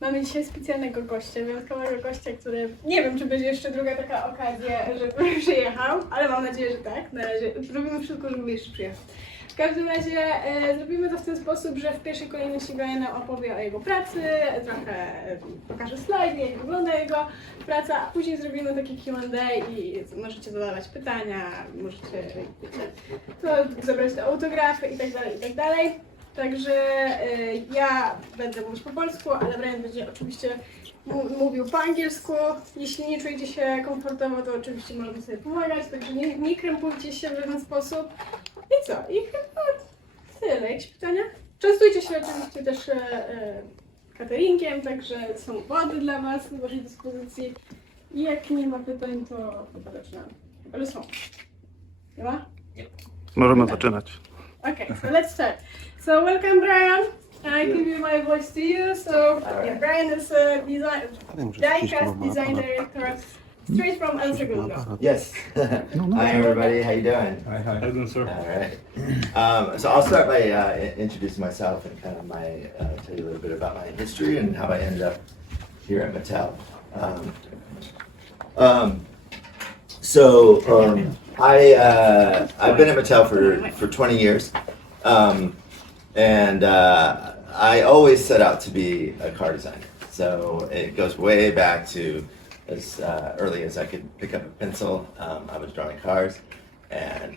Mamy dzisiaj specjalnego gościa, wyjątkowego gościa, który nie wiem, czy będzie jeszcze druga taka okazja, żeby przyjechał, ale mam nadzieję, że tak. Na razie robimy wszystko, żeby jeszcze przyjechał. W każdym razie zrobimy to w ten sposób, że w pierwszej kolejności Bryan nam opowie o jego pracy, trochę pokaże slajdy, jak wygląda jego praca, a później zrobimy takie Q&A i możecie zadawać pytania, możecie zabrać te autografy i tak dalej, i tak dalej. Także ja będę mówić po polsku, ale Bryan będzie oczywiście mówił po angielsku. Jeśli nie czujecie się komfortowo, to oczywiście możemy sobie pomagać, także nie krępujcie się w żaden sposób. I co? I chyba tyle. Jakieś pytania? Częstujcie się oczywiście też cateringiem, także są wody dla Was do Waszej dyspozycji. I jak nie ma pytań, to chyba zaczynamy. Ale są. Nie ma? Możemy zaczynać. Okay, so let's start. So welcome, Bryan. I give you my voice to you. So yeah, Bryan is a Diecast design director straight from El Segundo. Yes. Hi everybody, how you doing? Hi. How you doing, sir? All right. So I'll start by introducing myself and kind of tell you a little bit about my history and how I ended up here at MATTEL. I've been at MATTEL for 20 years, and I always set out to be a car designer. So it goes way back to as early as I could pick up a pencil. I was drawing cars, and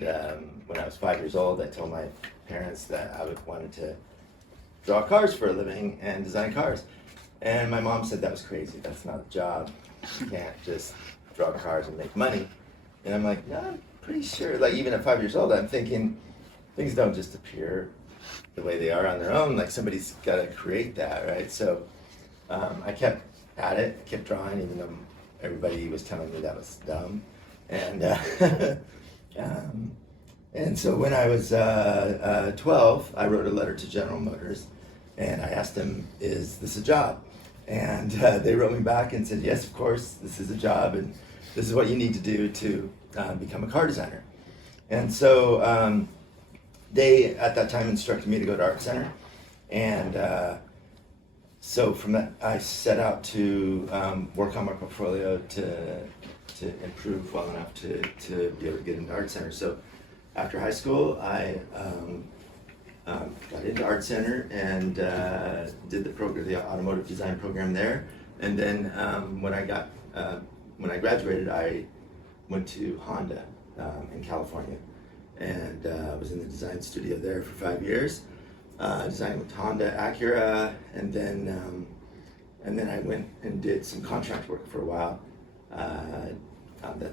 when I was 5 years old, I told my parents that I wanted to draw cars for a living and design cars. And my mom said that was crazy. That's not a job. You can't just draw cars and make money. And I'm like, no, I'm pretty sure. Like even at 5 years old, I'm thinking things don't just appear the way they are on their own. Like somebody's got to create that, right? So I kept at it, kept drawing, even though everybody was telling me that was dumb. And and so when I was 12, I wrote a letter to General Motors, and I asked them, "Is this a job?" And they wrote me back and said, "Yes, of course, this is a job, and this is what you need to do to become a car designer." And so they, at that time, instructed me to go to Art Center, and so from that, I set out to work on my portfolio to improve well enough to be able to get into Art Center. So after high school, I got into Art Center and did the automotive design program there. And then when I graduated, I went to Honda in California, and was in the design studio there for 5 years, designing with Honda, Acura, and then I went and did some contract work for a while.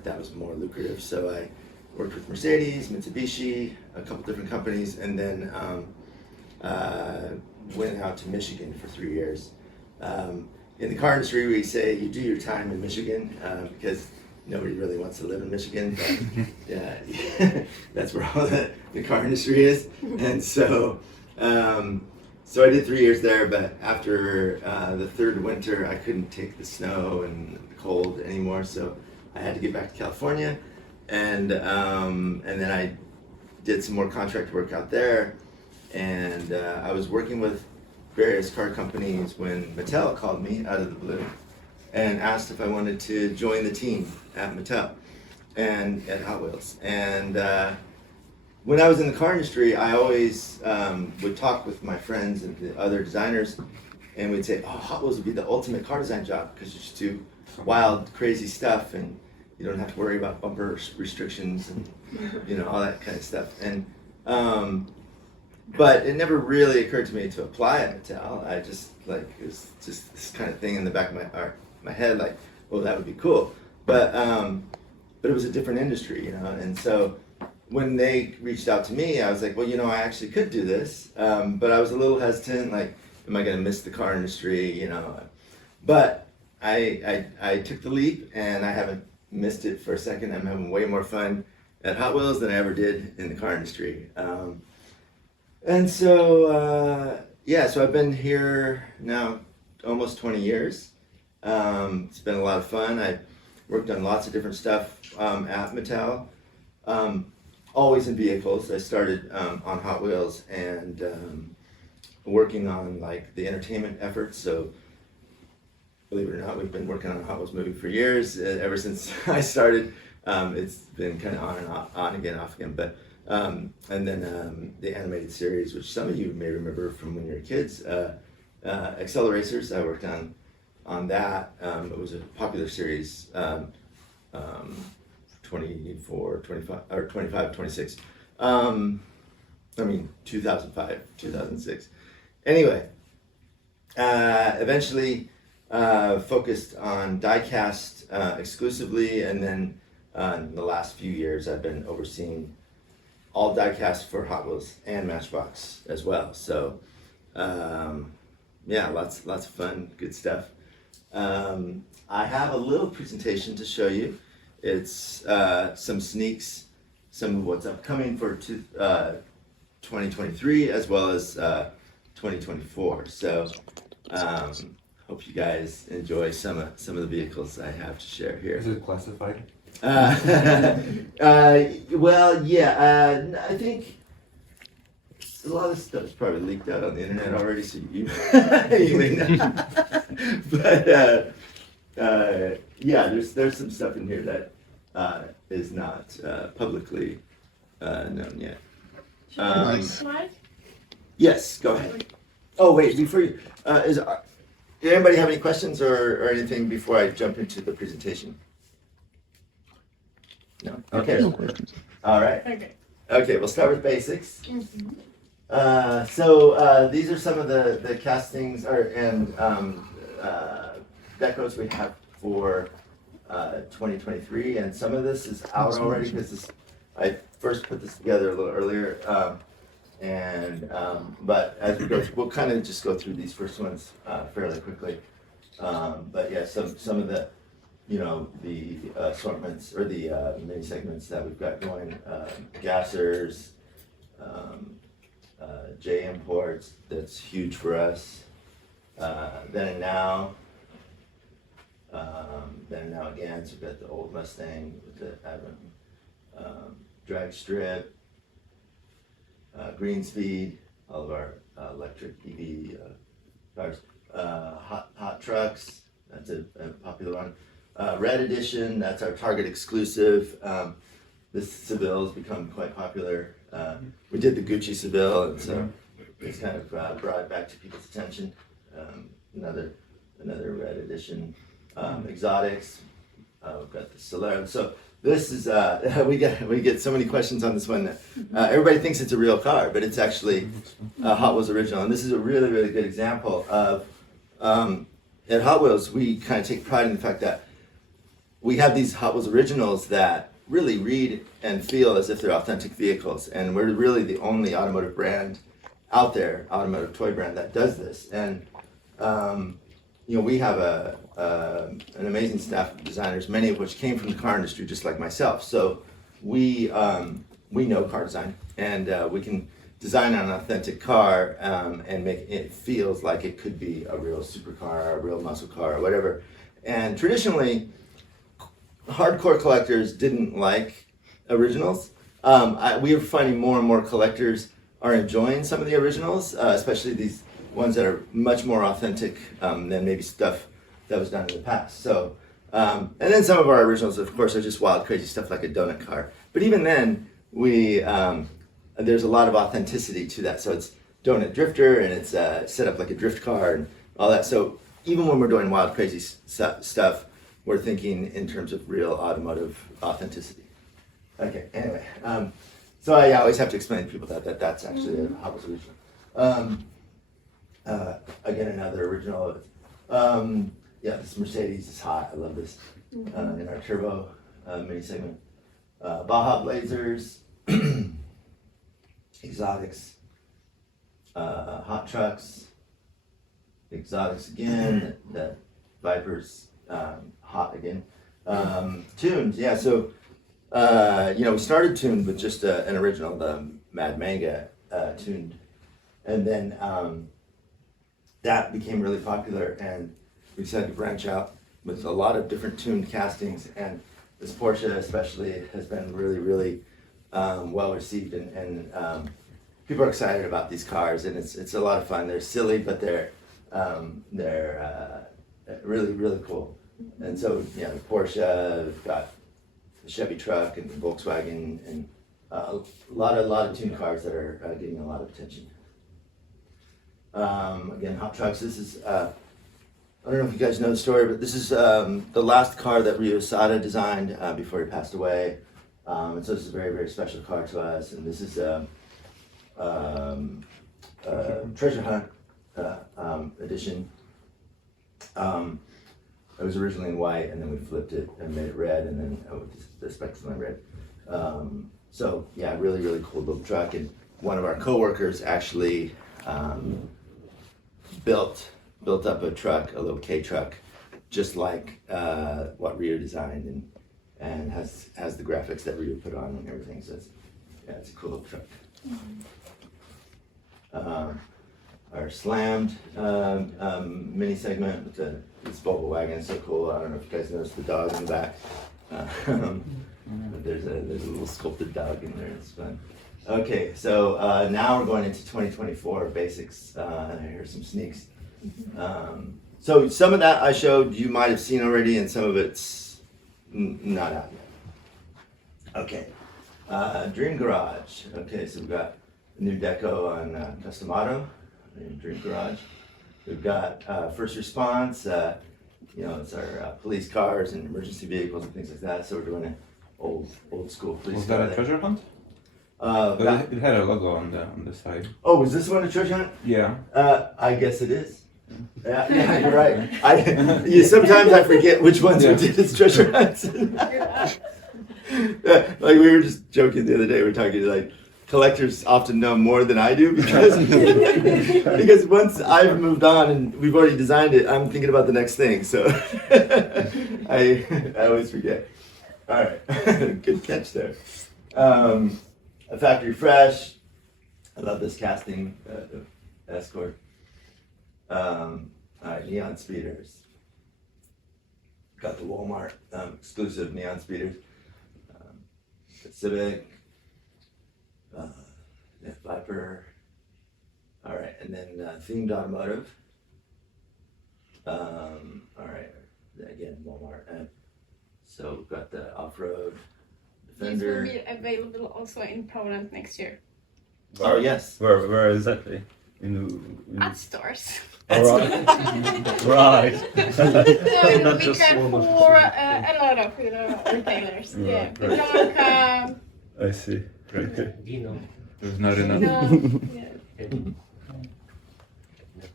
That was more lucrative, so I worked with Mercedes, Mitsubishi, a couple different companies, and then went out to Michigan for 3 years. In the car industry, we say you do your time in Michigan because nobody really wants to live in Michigan, but yeah, that's where all the car industry is. And so I did 3 years there, but after the third winter, I couldn't take the snow and the cold anymore, so I had to get back to California. And then I did some more contract work out there, and I was working with various car companies when MATTEL called me out of the blue and asked if I wanted to join the team at MATTEL and at Hot Wheels. And when I was in the car industry, I always would talk with my friends and the other designers, and we'd say, "Oh, Hot Wheels would be the ultimate car design job because you just do wild, crazy stuff, and you don't have to worry about bumper restrictions and all that kind of stuff." And but it never really occurred to me to apply at MATTEL. I just it was just this kind of thing in the back of my head, like, well, that would be cool. But it was a different industry, and so when they reached out to me, I was like, well, I actually could do this, but I was a little hesitant, like, am I going to miss the car industry, But I took the leap, and I haven't missed it for a second. I'm having way more fun at Hot Wheels than I ever did in the car industry. And so, so I've been here now almost 20 years. It's been a lot of fun. I worked on lots of different stuff at MATTEL. Always in vehicles. I started on Hot Wheels and working on like the entertainment efforts. So believe it or not, we've been working on a Hot Wheels movie for years. Ever since I started, it's been kind of on and off again. But and then the animated series, which some of you may remember from when you were kids, Acceleracers. I worked on that. It was a popular series. 24, 25, or 25, 26. 2005, 2006. Anyway, eventually focused on Diecast exclusively, and then in the last few years I've been overseeing all Diecast for Hot Wheels and Matchbox as well. So yeah, lots of fun, good stuff. I have a little presentation to show you. It's some sneaks, some of what's upcoming for 2023 as well as 2024. So hope you guys enjoy some of the vehicles I have to share here. Is it classified? Well, yeah, I think a lot of stuff is probably leaked out on the internet already, so you, you may not. But yeah, there's some stuff in here that is not publicly known yet. Slide? Yes, go ahead. Oh wait, before you, did anybody have any questions or anything before I jump into the presentation? No. Okay. No questions. All right. Okay. Okay, we'll start with basics. Mhm. So these are some of the castings and decos we have for 2023, and some of this is out already because I first put this together a little earlier. But as we go through, we'll kind of just go through these first ones fairly quickly. But yeah, some of the, the assortments or the mini segments that we've got going, gassers, J imports, that's huge for us. Then and now again, so we've got the old Mustang with the Advent drag strip, Green Speed, all of our electric EV cars, hot trucks, that's a popular one. Red Edition, that's our Target exclusive. This Seville has become quite popular. We did the Gucci Seville, and so it's kind of brought it back to people's attention. Another Red Edition. Exotics, we've got the Solero. So this is we get so many questions on this one. Everybody thinks it's a real car, but it's actually a Hot Wheels original. And this is a really good example of at Hot Wheels we kind of take pride in the fact that we have these Hot Wheels originals that really read and feel as if they're authentic vehicles, and we're really the only automotive brand out there, automotive toy brand, that does this. And we have an amazing staff of designers, many of which came from the car industry, just like myself. So we know car design, and we can design an authentic car and make it feels like it could be a real supercar, a real muscle car, or whatever. And traditionally, hardcore collectors didn't like originals. We are finding more and more collectors are enjoying some of the originals, especially these ones that are much more authentic than maybe stuff that was done in the past. So, and then some of our originals, of course, are just wild, crazy stuff like a donut car. But even then, there's a lot of authenticity to that. So it's donut drifter, and it's set up like a drift car and all that. So even when we're doing wild, crazy stuff, we're thinking in terms of real automotive authenticity. Okay, anyway, so I always have to explain to people that that's actually a Hot Wheels original. Again, another original. Yeah, this Mercedes is hot. I love this. In our turbo mini segment. Baja Blazers, exotics, hot trucks, exotics again, that Vipers, hot again. Tuned, yeah, so, we started tuned with just an original, the Mad Manga tuned. And then that became really popular, and we decided to branch out with a lot of different tuned castings. And this Porsche especially has been really well received, and people are excited about these cars, and it's a lot of fun. They're silly, but they're really, really cool. And so, yeah, the Porsche, we've got the Chevy truck and the Volkswagen, and a lot of tuned cars that are getting a lot of attention. Again, hot trucks. This is, I don't know if you guys know the story, but this is the last car that Ryo Sada designed before he passed away. And so this is a very, very special car to us. And this is treasure hunt edition. It was originally in white, and then we flipped it and made it red, and then with the specs on red. So yeah, really, really cool little truck. And one of our coworkers actually built up a truck, a little K truck, just like what Ryo designed, and has the graphics that Ryo put on and everything. So it's a cool little truck. Our slammed mini segment with this Volvo wagon is so cool. I don't know if you guys noticed the dog in the back. But there's a little sculpted dog in there. It's fun. Okay, so now we're going into 2024 basics. Here's some sneaks. So some of that I showed you might have seen already, and some of it's not out yet. Okay, Dream Garage. Okay, so we've got a new deco on Custom Auto in Dream Garage. We've got first response. It's our police cars and emergency vehicles and things like that. So we're doing an old school police Was car. that a treasure hunt? It had a logo on the side. Oh, was this one a treasure hunt? Yeah. I guess it is. Yeah, you're right. Sometimes I forget which ones we did as treasure hunts. Like we were just joking the other day. We were talking like collectors often know more than I do because once I've moved on and we've already designed it, I'm thinking about the next thing. So I always forget. All right, good catch there. A factory fresh. I love this casting Escort. All right, neon speeders. Got the Walmart exclusive neon speeders. The Civic. Viper. All right, and then themed automotive. All right, again Walmart. So we've got the off-road Defender. These will be available also in Poland next year. Oh yes. Where exactly? In At stores. Right. Right. So it will Not be just kept one of for a lot of retailers. Right, Yeah, right. Biedronka, I see. Dino. There's not enough. yeah.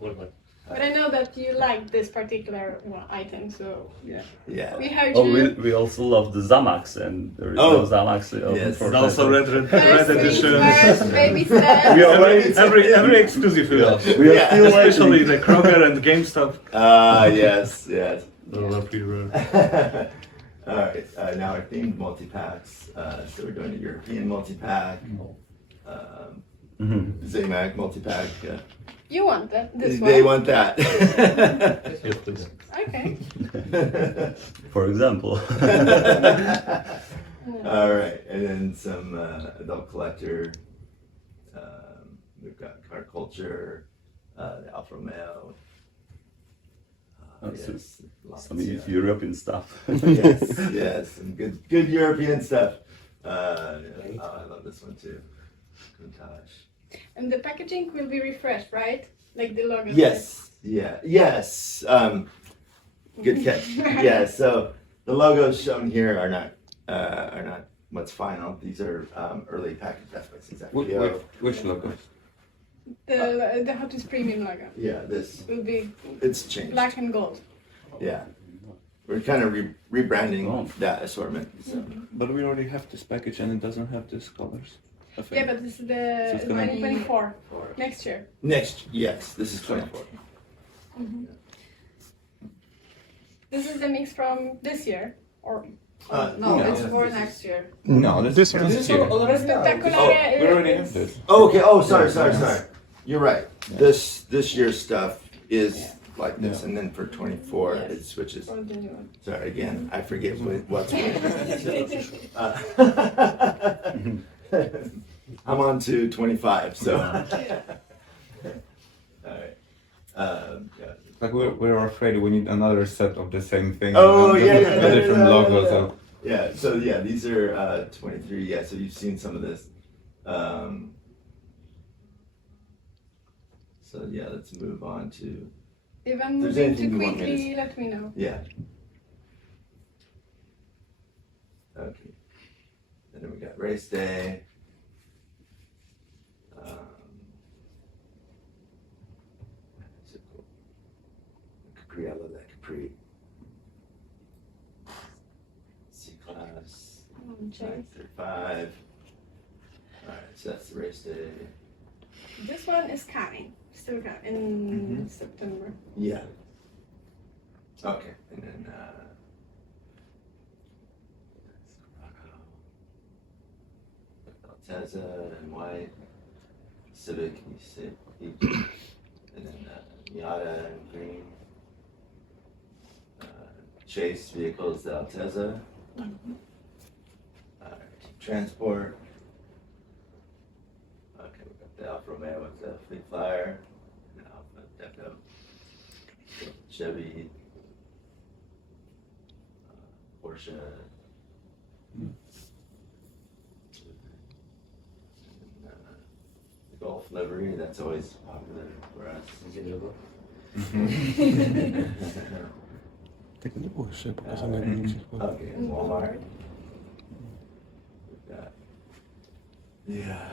Walmart. But I know that you like this particular item, so yeah. Yeah. We heard Oh, you. we also love the Zamax, and there is Oh. no Zamax. Yes. For Also red First edition. first, baby steps. We are Every exclusive we love. We are Yeah. still Especially waiting. the Kroger and GameStop. Yes, yes. Those are pretty rare. All right, now our themed multi-packs. So we're doing a European multi-pack, Zamac multi-pack. You want that? This They one? want that. Yes, please. Okay. For example. All right, and then some adult collector. We've got car culture, the Alfa Romeo. Yes, lots, Some European stuff. yes, yes, some good European stuff. I love this one too. Countach. And the packaging will be refreshed, right? Like the logo. Yes, yes. Good catch. Yeah, so the logos shown here are not what's final. These are early package. That's what's exactly. Which logo? The hottest premium logo Yeah, this will be it's changed. black and gold. Yeah, we're kind of rebranding Oh. that assortment. So. But we already have this package and it doesn't have these colors. I think. Yeah, but this is So the it's gonna be- 2024 next year. Next, yes, this is 24. This is the mix from this year, or No, It's for next year. No, this year. This year. already Spectacular. We already have this. Oh, okay. Oh, sorry. You're right. This year's stuff is like this, Yeah. and then for 24 Yes. it switches. Or the new one. Sorry again. I forget what's what. I'm on to 25. So. All right. Yeah, Like we're afraid we need another set of the same thing. Oh, and yeah, just yeah, a yeah, different yeah, logo. yeah. So Yeah, so yeah, these are 23. Yeah, so you've seen some of this. So yeah, let's move on to, If I'm There's moving anything too you want me to quickly, let me know. yeah. Okay. And then we got race day. So cool. Capri, I love that Capri. C-Class. Chase. 935. Alright, so that's the race day. This one is coming. Still coming in September. Yeah. Okay, and then Altezza and white, Civic each, and then Miata and green. Chase vehicles, the Altezza. Transport. Okay, we got the Alfa Romeo with the Fleet Flyer, and Alfa Deco, Chevy, Porsche. And, the Golf livery, that's always popular for us. Tego nie było jeszcze pokazanego nigdzie. Okay, and Walmart. We've got, yeah,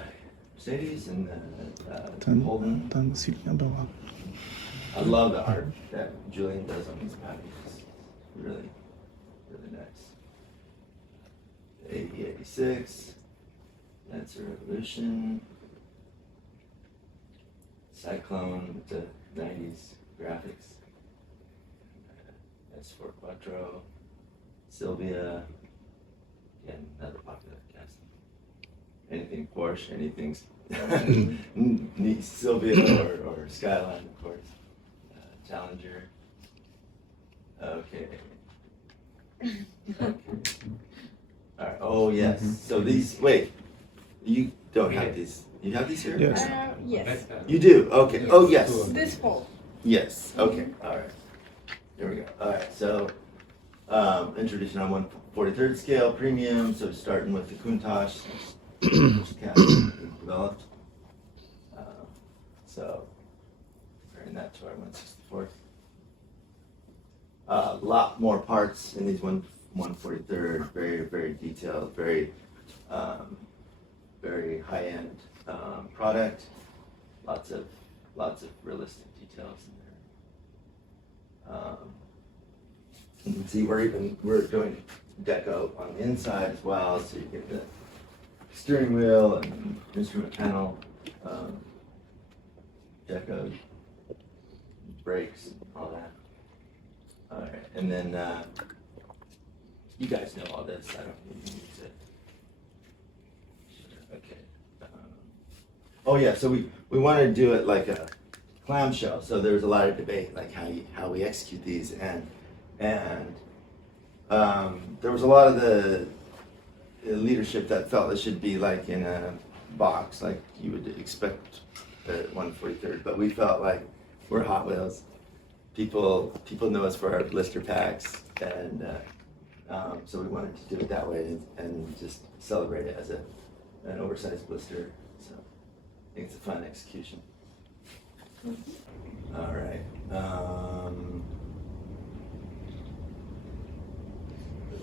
Mercedes and Holden. Ten Silvia była. I love the art that Julian does on these packages. Really, really nice. 8086, Lancer Revolution, Cyclone with the 90s graphics, S4 Quattro, Sylvia, again, another popular cast. Anything Porsche, anything Sylvia or Skyline, of course. Challenger. Okay. All right. Oh yes. So these. Wait. You don't have these. You have these here? Yes. Yes. You do. Okay. Oh yes. This fall. Yes. Okay. All right. Here we go. All right. So, introduction on 1/43 scale premium. So starting with the Countach, which cast developed. So, comparing that to our 1/64. A lot more parts in these 1/43. Very, very detailed. Very, very high-end product. Lots of realistic details in there. You can see we're doing deco on the inside as well, so you get the steering wheel and instrument panel deco, brakes, all that. All right, and then you guys know all this. I don't need to use it. Okay. Oh yeah, so we wanted to do it like a clamshell. So there was a lot of debate, like how we execute these, and there was a lot of the leadership that felt it should be like in a box, like you would expect at 1/43. But we felt like we're Hot Wheels. People know us for our blister packs, and so we wanted to do it that way and just celebrate it as an oversized blister. So I think it's a fun execution. All right.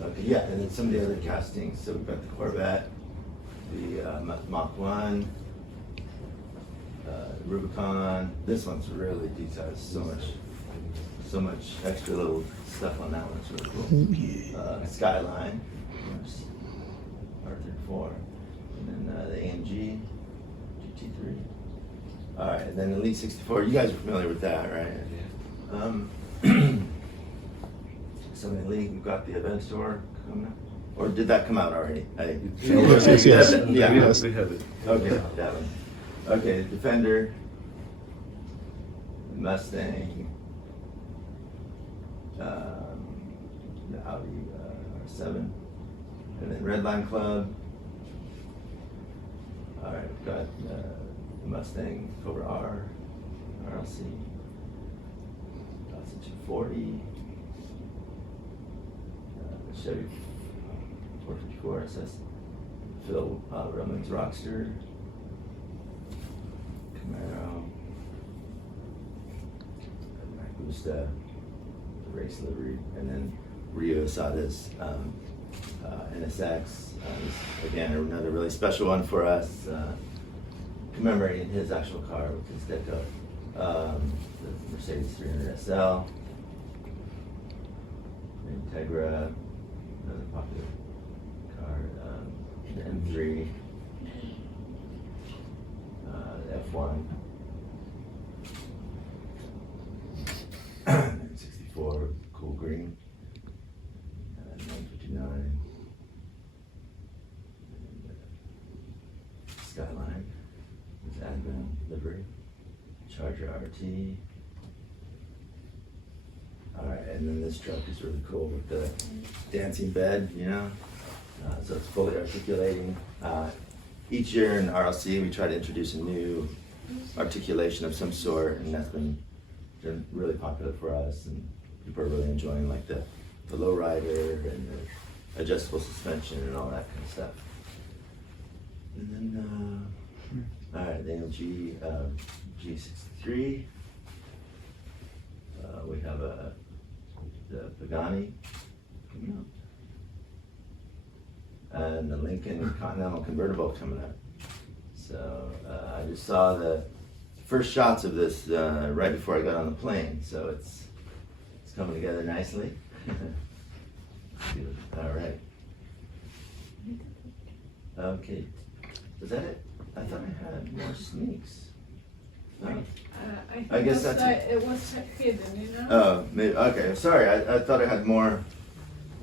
Okay, yeah, and then some of the other castings. So we've got the Corvette, the Mach 1, Rubicon. This one's really detailed. So much extra little stuff on that one. It's really cool. Skyline, of course, R34, and then the AMG GT3. All right, and then Elite 64. You guys are familiar with that, right? So in Elite, we've got the Aventador coming up. Or did that come out already? Yes. Yeah. Yes, we have it. Okay, that one. Okay, Defender, Mustang, the Audi R7, and then Redline Club. All right, we've got the Mustang Cobra R, RLC, It's a 240. Chevy 454 SS. Phil Roman's Rockster. Camaro. Magusta. The race livery. And then Ryo Asada's NSX. Again, another really special one for us. Commemorating his actual car with his deco. The Mercedes 300 SL. Integra. Another popular car, the M3, the F1, 64, cool green, 959, Skyline, with Advent livery, Charger RT. All right, and then this truck is really cool with the dancing bed, you know? So it's fully articulating. Each year in RLC, we try to introduce a new articulation of some sort, and that's been really popular for us, and people are really enjoying like the lowrider and the adjustable suspension and all that kind of stuff. And then, all right, the AMG G63. We have the Pagani coming up, and the Lincoln Continental convertible coming up. So I just saw the first shots of this right before I got on the plane, so it's coming together nicely. All right. Okay, was that it? I thought I had more sneaks. No? I think I guess that's it. it was hidden, you know? Oh, maybe, okay, sorry, I thought I had more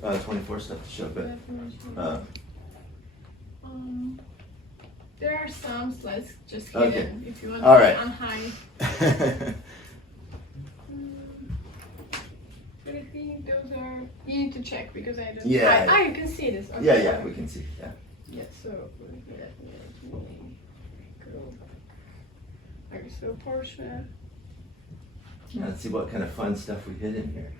24 stuff to show, but, there are some slides just Okay. hidden if you want All to right. on high. But I think those are, you need to check because I don't. Yeah. Ah, you can see this. Okay. yeah, we can see, yeah. Yeah, so let me go. Okay, so Porsche. Yeah, let's see what kind of fun stuff we hid in here.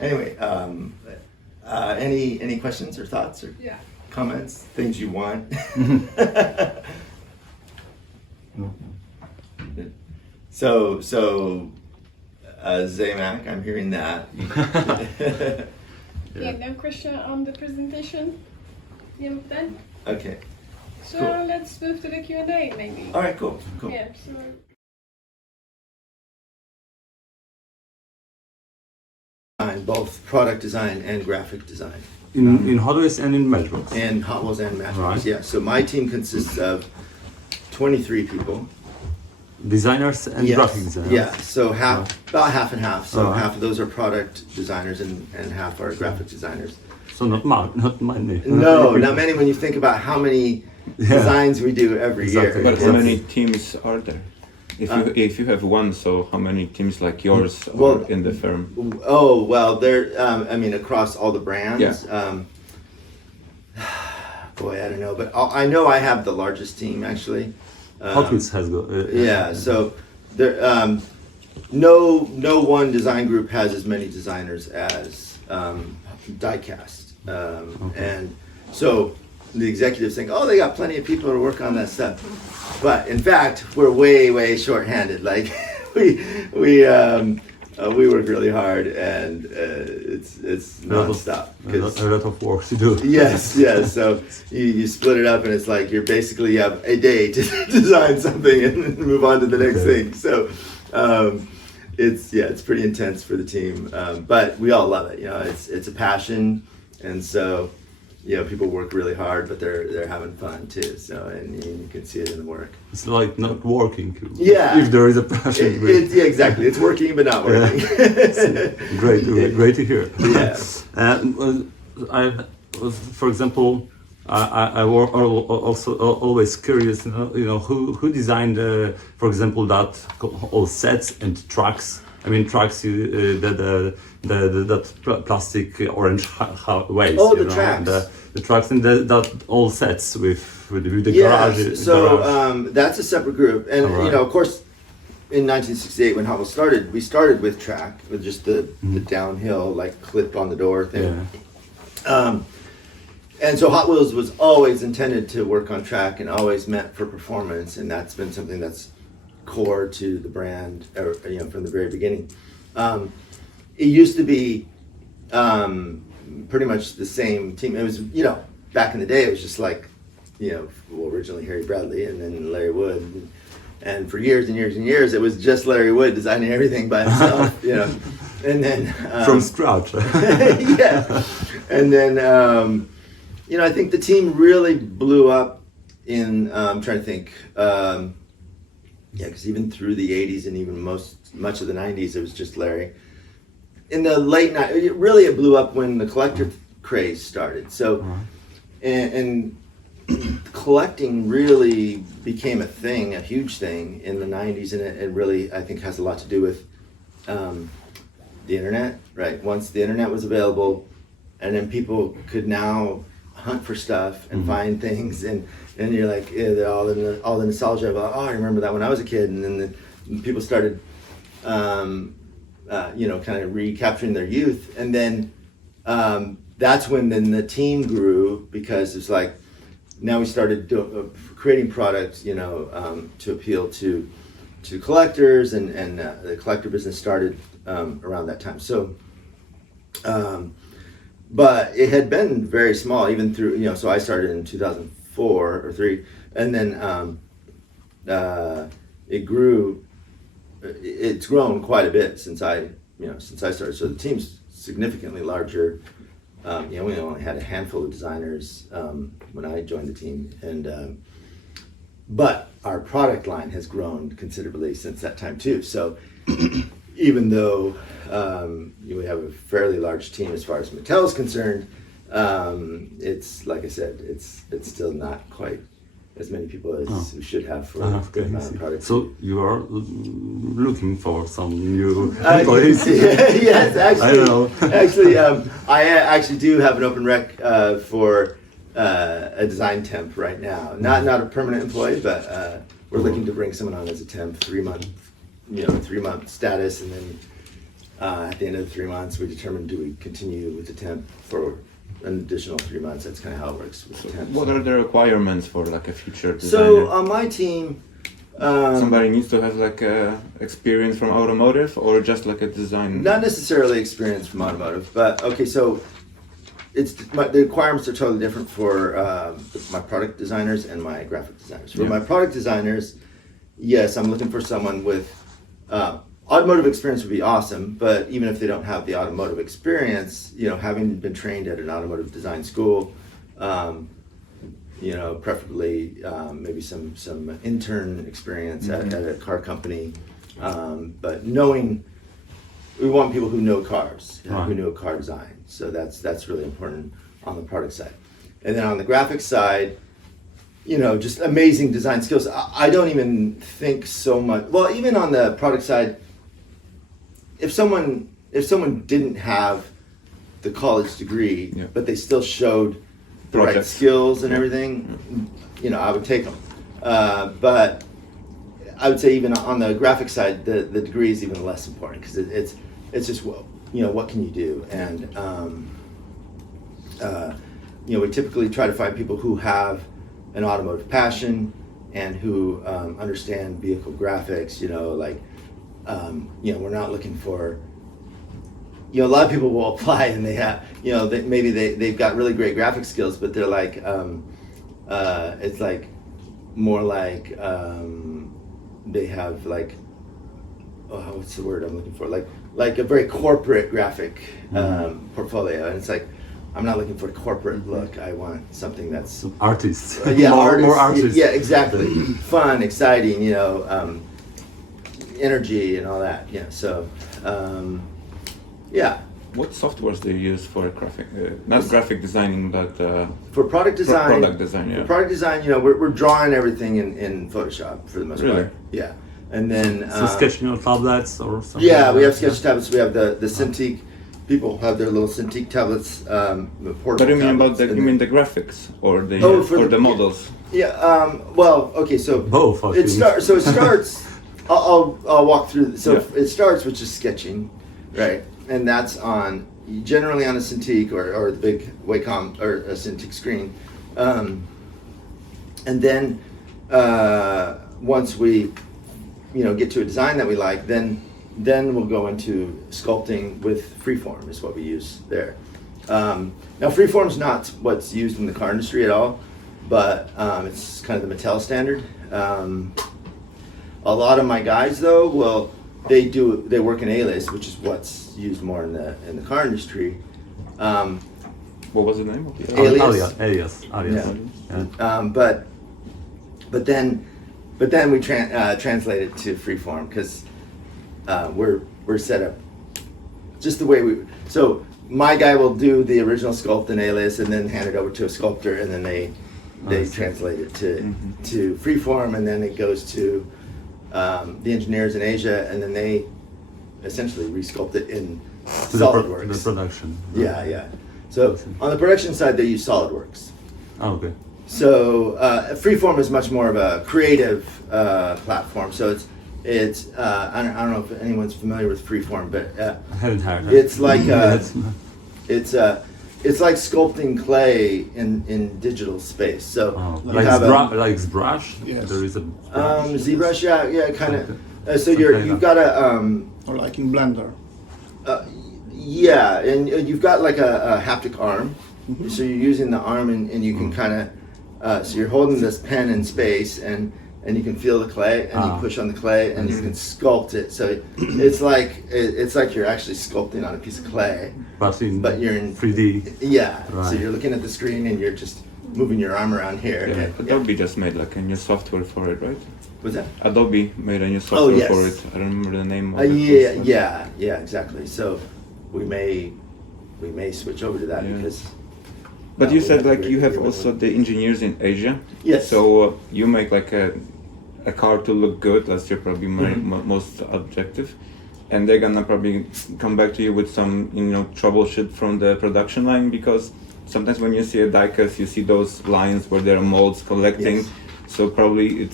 Anyway, any questions or thoughts or Yeah. comments, things you want? So Zaymac, I'm hearing that. Yeah, no question on the presentation? You done? Okay. So Cool. let's move to the Q&A maybe. All right. Cool. Cool. Yeah, so Both product design and graphic design, In Hot Wheels and in Matchbox. and Hot Wheels and Matchbox. Right. Yeah. So my team consists of 23 people. Designers and Yes. graphic designers. Yeah. So about half and half. So Alright. half of those are product designers and half are graphic designers. So not many. No, not many when you think about how many Yeah. designs we do every Exactly. year. But how many teams are there? If you have one, so how many teams like yours are Well, in the firm? Oh, well, they're, I mean, across all the brands. Yeah. Boy, I don't know, but I know I have the largest team actually. Hot Wheels has got. Yeah, so there, no one design group has as many designers as Diecast. And so the executives think, oh, they got plenty of people to work on that stuff. But in fact, we're way short-handed. Like we work really hard, and it's nonstop. A lot of work to do. Yes. So you split it up, and it's like you have a day to design something and move on to the next thing. So it's pretty intense for the team, but we all love it. You know, it's a passion, and so people work really hard, but they're having fun too. So and you can see it in the work. It's like not working. Yeah. If there is a passion. Yeah, exactly. It's working, but not working. Great to hear. Yeah. For example, I were also always curious, who designed, for example, that all sets and tracks I mean, tracks, that plastic orange waves. Oh, the you know, tracks. The tracks and that all sets with the Yes, garage. so garage. that's a separate group, and Alright. you know, of course, in 1968 when Hot Wheels started, we started with track, with just the downhill like clip on the door thing. Yeah. And so Hot Wheels was always intended to work on track and always meant for performance, and that's been something that's core to the brand, or, you know, from the very beginning. It used to be pretty much the same team. It was, you know, back in the day, it was just like, you know, well, originally Harry Bradley and then Larry Wood, and for years and years and years, it was just Larry Wood designing everything by himself, you know, and then From scratch. yeah, and then you know, I think the team really blew up in. I'm trying to think. Yeah, because even through the '80s and even much of the '90s, it was just Larry. In the late '90s, it blew up when the collector craze started. So, and collecting really became a thing, a huge thing in the '90s, and it really, I think, has a lot to do with the internet. Right, once the internet was available, and then people could now hunt for stuff and find things, and you're like, yeah, all the nostalgia about, oh, I remember that when I was a kid, and then people started, you know, kind of recapturing their youth, and then that's when then the team grew, because it's like now we started creating products, you know, to appeal to collectors, and the collector business started around that time. So. But it had been very small, even through, you know, so I started in 2004 or 3, and then it grew, it's grown quite a bit since I started. So the team's significantly larger. You know, we only had a handful of designers when I joined the team, and but our product line has grown considerably since that time too. So even though we have a fairly large team as far as MATTEL is concerned, it's, like I said, it's still not quite as many people as we should have for Okay. the amount of products. So you are looking for some new employees? Yes, actually, I don't know. actually, I actually do have an open rec for a design temp right now. Not a permanent employee, but we're looking to bring someone on as a temp, 3-month status, and then at the end of the 3 months, we determine, do we continue with the temp for an additional 3 months. That's kind of how it works with the temp. What are the requirements for like a future designer? So on my team, Somebody needs to have like experience from automotive, or just like a design. not necessarily experience from automotive, but okay. So the requirements are totally different for my product designers and my graphic designers. For my product designers, yes, I'm looking for someone with automotive experience would be awesome, but even if they don't have the automotive experience, you know, having been trained at an automotive design school, you know, preferably maybe some intern experience at a car company, but we want people who know cars, who know car design. So that's really important on the product side. And then on the graphics side, you know, just amazing design skills. I don't even think so much. Well, even on the product side, if someone didn't have the college degree, but they still showed the right skills and everything, you know, I would take them. But I would say even on the graphic side, the degree is even less important, because it's just, you know, what can you do? And you know, we typically try to find people who have an automotive passion and who understand vehicle graphics. You know, like you know, we're not looking for, you know, a lot of people will apply and they have, you know, maybe they've got really great graphic skills, but they're like it's like more like they have like, what's the word I'm looking for, like a very corporate graphic portfolio, and it's like, I'm not looking for a corporate look. I want something that's artists. more artists. Yeah, exactly. Fun, exciting, you know, energy and all that. Yeah. So, yeah. What softwares do you use for graphic, not graphic designing, but for product design? Product design, yeah. For product design, you know, we're drawing everything in Photoshop for the most part. Yeah. And then So sketching on tablets or something? yeah, like we that? have sketch tablets. We have the Cintiq. People have their little Cintiq tablets, the portable. But you mean about tablets, the and you then- mean the graphics or the Oh, for or the- the models? Yeah. Well, okay. So Both, I it think. starts. So it starts. I'll walk through. So Yeah. it starts with just sketching, right? And that's on generally on a Cintiq or the big Wacom or a Cintiq screen. And then once we, get to a design that we like, then we'll go into sculpting with freeform is what we use there. Now freeform's not what's used in the car industry at all, but it's kind of the MATTEL standard. A lot of my guys though, they work in alias, which is what's used more in the car industry. What was the name of the Alias. Alias. Yeah. Yeah. But then we translate it to freeform because we're set up just the way we. So my guy will do the original sculpt in alias and then hand it over to a sculptor, and then they translate it to freeform, and then it goes to the engineers in Asia, and then they essentially resculpt it in To the SolidWorks. production. Yeah. So on the production side, they use SolidWorks. Oh, okay. So freeform is much more of a creative platform. So it's I don't know if anyone's familiar with freeform, but I haven't heard. it's like That's- it's like sculpting clay in digital space. So Oh, you like have like ZBrush. Yes. There is a ZBrush, yeah, kind of. So Something you've got a Or like in Blender. yeah, and you've got like a haptic arm. So you're using the arm, and you can kind of so you're holding this pen in space, and you can feel the clay, and you push on the clay, and you can sculpt it. So it's like you're actually sculpting on a piece of clay, but you're in 3D. Yeah. So Right. you're looking at the screen, and you're just moving your arm around here. Yeah, And- Adobe just made like a new software for it, right? What's that? Adobe made a new software yes. for it. I don't remember the name of it. Yeah, exactly. So we may switch over to that Yeah. because. But you we said have like to you have agree with also them. the engineers in Asia. Yes. So you make like a car to look good. That's your probably most objective, and they're gonna probably come back to you with some troubleshoot from the production line, because sometimes when you see a diecast, you see those lines where there are molds collecting. Yes. So probably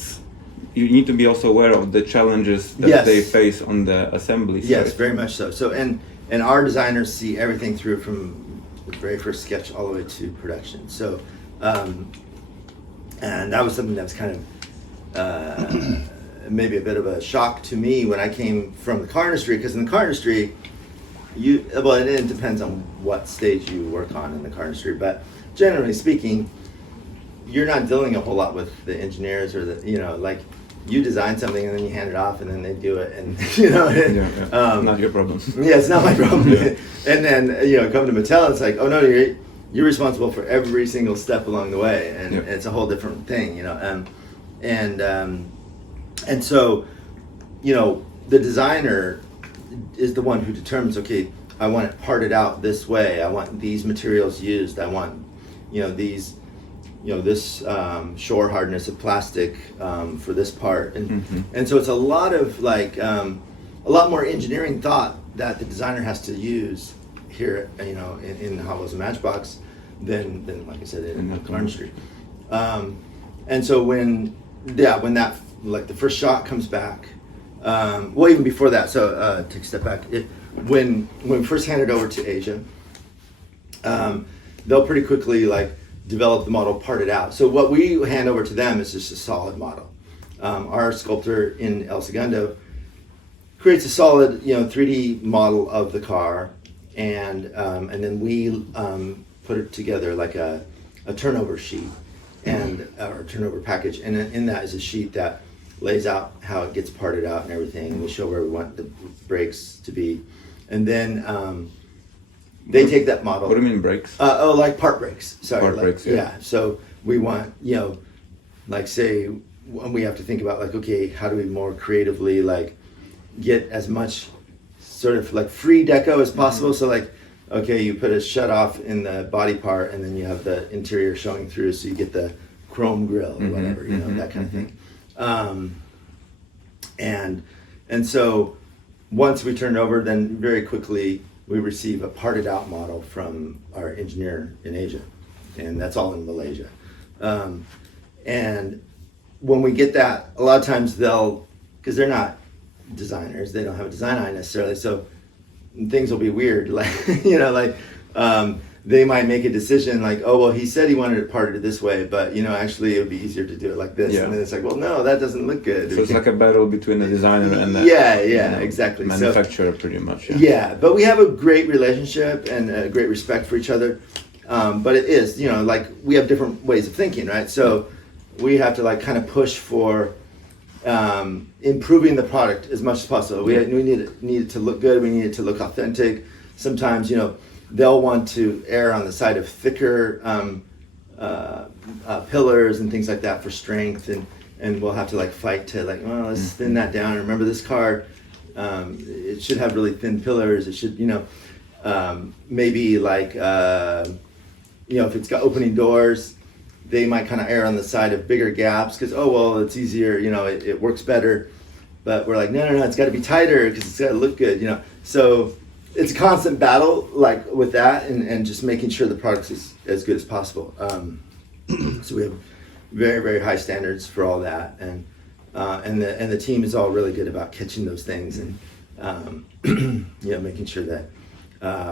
you need to be also aware of the challenges that Yes. they face on the assembly side. Yes, very much so. So and our designers see everything through from the very first sketch all the way to production. So and that was something that was kind of maybe a bit of a shock to me when I came from the car industry, because in the car industry, it depends on what stage you work on in the car industry, but generally speaking, you're not dealing a whole lot with the engineers or like you design something and then you hand it off and then they do it, and Not your problem. yeah, it's not my problem. And then come to Mattel, it's like, oh no, you're responsible for every single step along the way, and it's a whole different thing, and so the designer is the one who determines, okay, I want it parted out this way, I want these materials used, I want these this shore hardness of plastic for this part, and so it's a lot of a lot more engineering thought that the designer has to use here, in Hollows and Matchbox than like I said in the car industry. And so when that like the first shot comes back, well, even before that, so take a step back. When we first hand it over to Asia, they'll pretty quickly develop the model, part it out. So what we hand over to them is just a solid model. Our sculptor in El Segundo creates a solid 3D model of the car, and then we put it together like a turnover sheet or turnover package, and in that is a sheet that lays out how it gets parted out and everything, and we show where we want the brakes to be, and then they take that model. What do you mean brakes? Like part brakes. Sorry. Part brakes, yeah. So we want, say when we have to think about okay, how do we more creatively get as much sort of free deco as possible. So okay, you put a shut off in the body part, and then you have the interior showing through, so you get the chrome grille or whatever, that kind of thing. And so once we turn it over, then very quickly we receive a parted out model from our engineer in Asia, and that's all in Malaysia. And when we get that, a lot of times because they're not designers, they don't have a design eye necessarily, so things will be weird, like, they might make a decision like, oh, well, he said he wanted it parted this way, but, actually it would be easier to do it like this. Yeah. And then it's like, well, no, that doesn't look good. So it's like a battle between the designer and the Exactly. manufacturer, pretty much. Yeah, but we have a great relationship and a great respect for each other. But it is, like we have different ways of thinking, right? So we have to like kind of push for improving the product as much as possible. We need it to look good. We need it to look authentic. Sometimes, they'll want to err on the side of thicker pillars and things like that for strength, and we'll have to like fight to like, well, let's thin that down. Remember, this car, it should have really thin pillars. It should, maybe like, if it's got opening doors, they might kind of err on the side of bigger gaps because, oh, well, it's easier, it works better. But we're like, no, it's got to be tighter because it's got to look good, So it's a constant battle, like with that, and just making sure the product is as good as possible. So we have very, very high standards for all that, and the team is all really good about catching those things and making sure that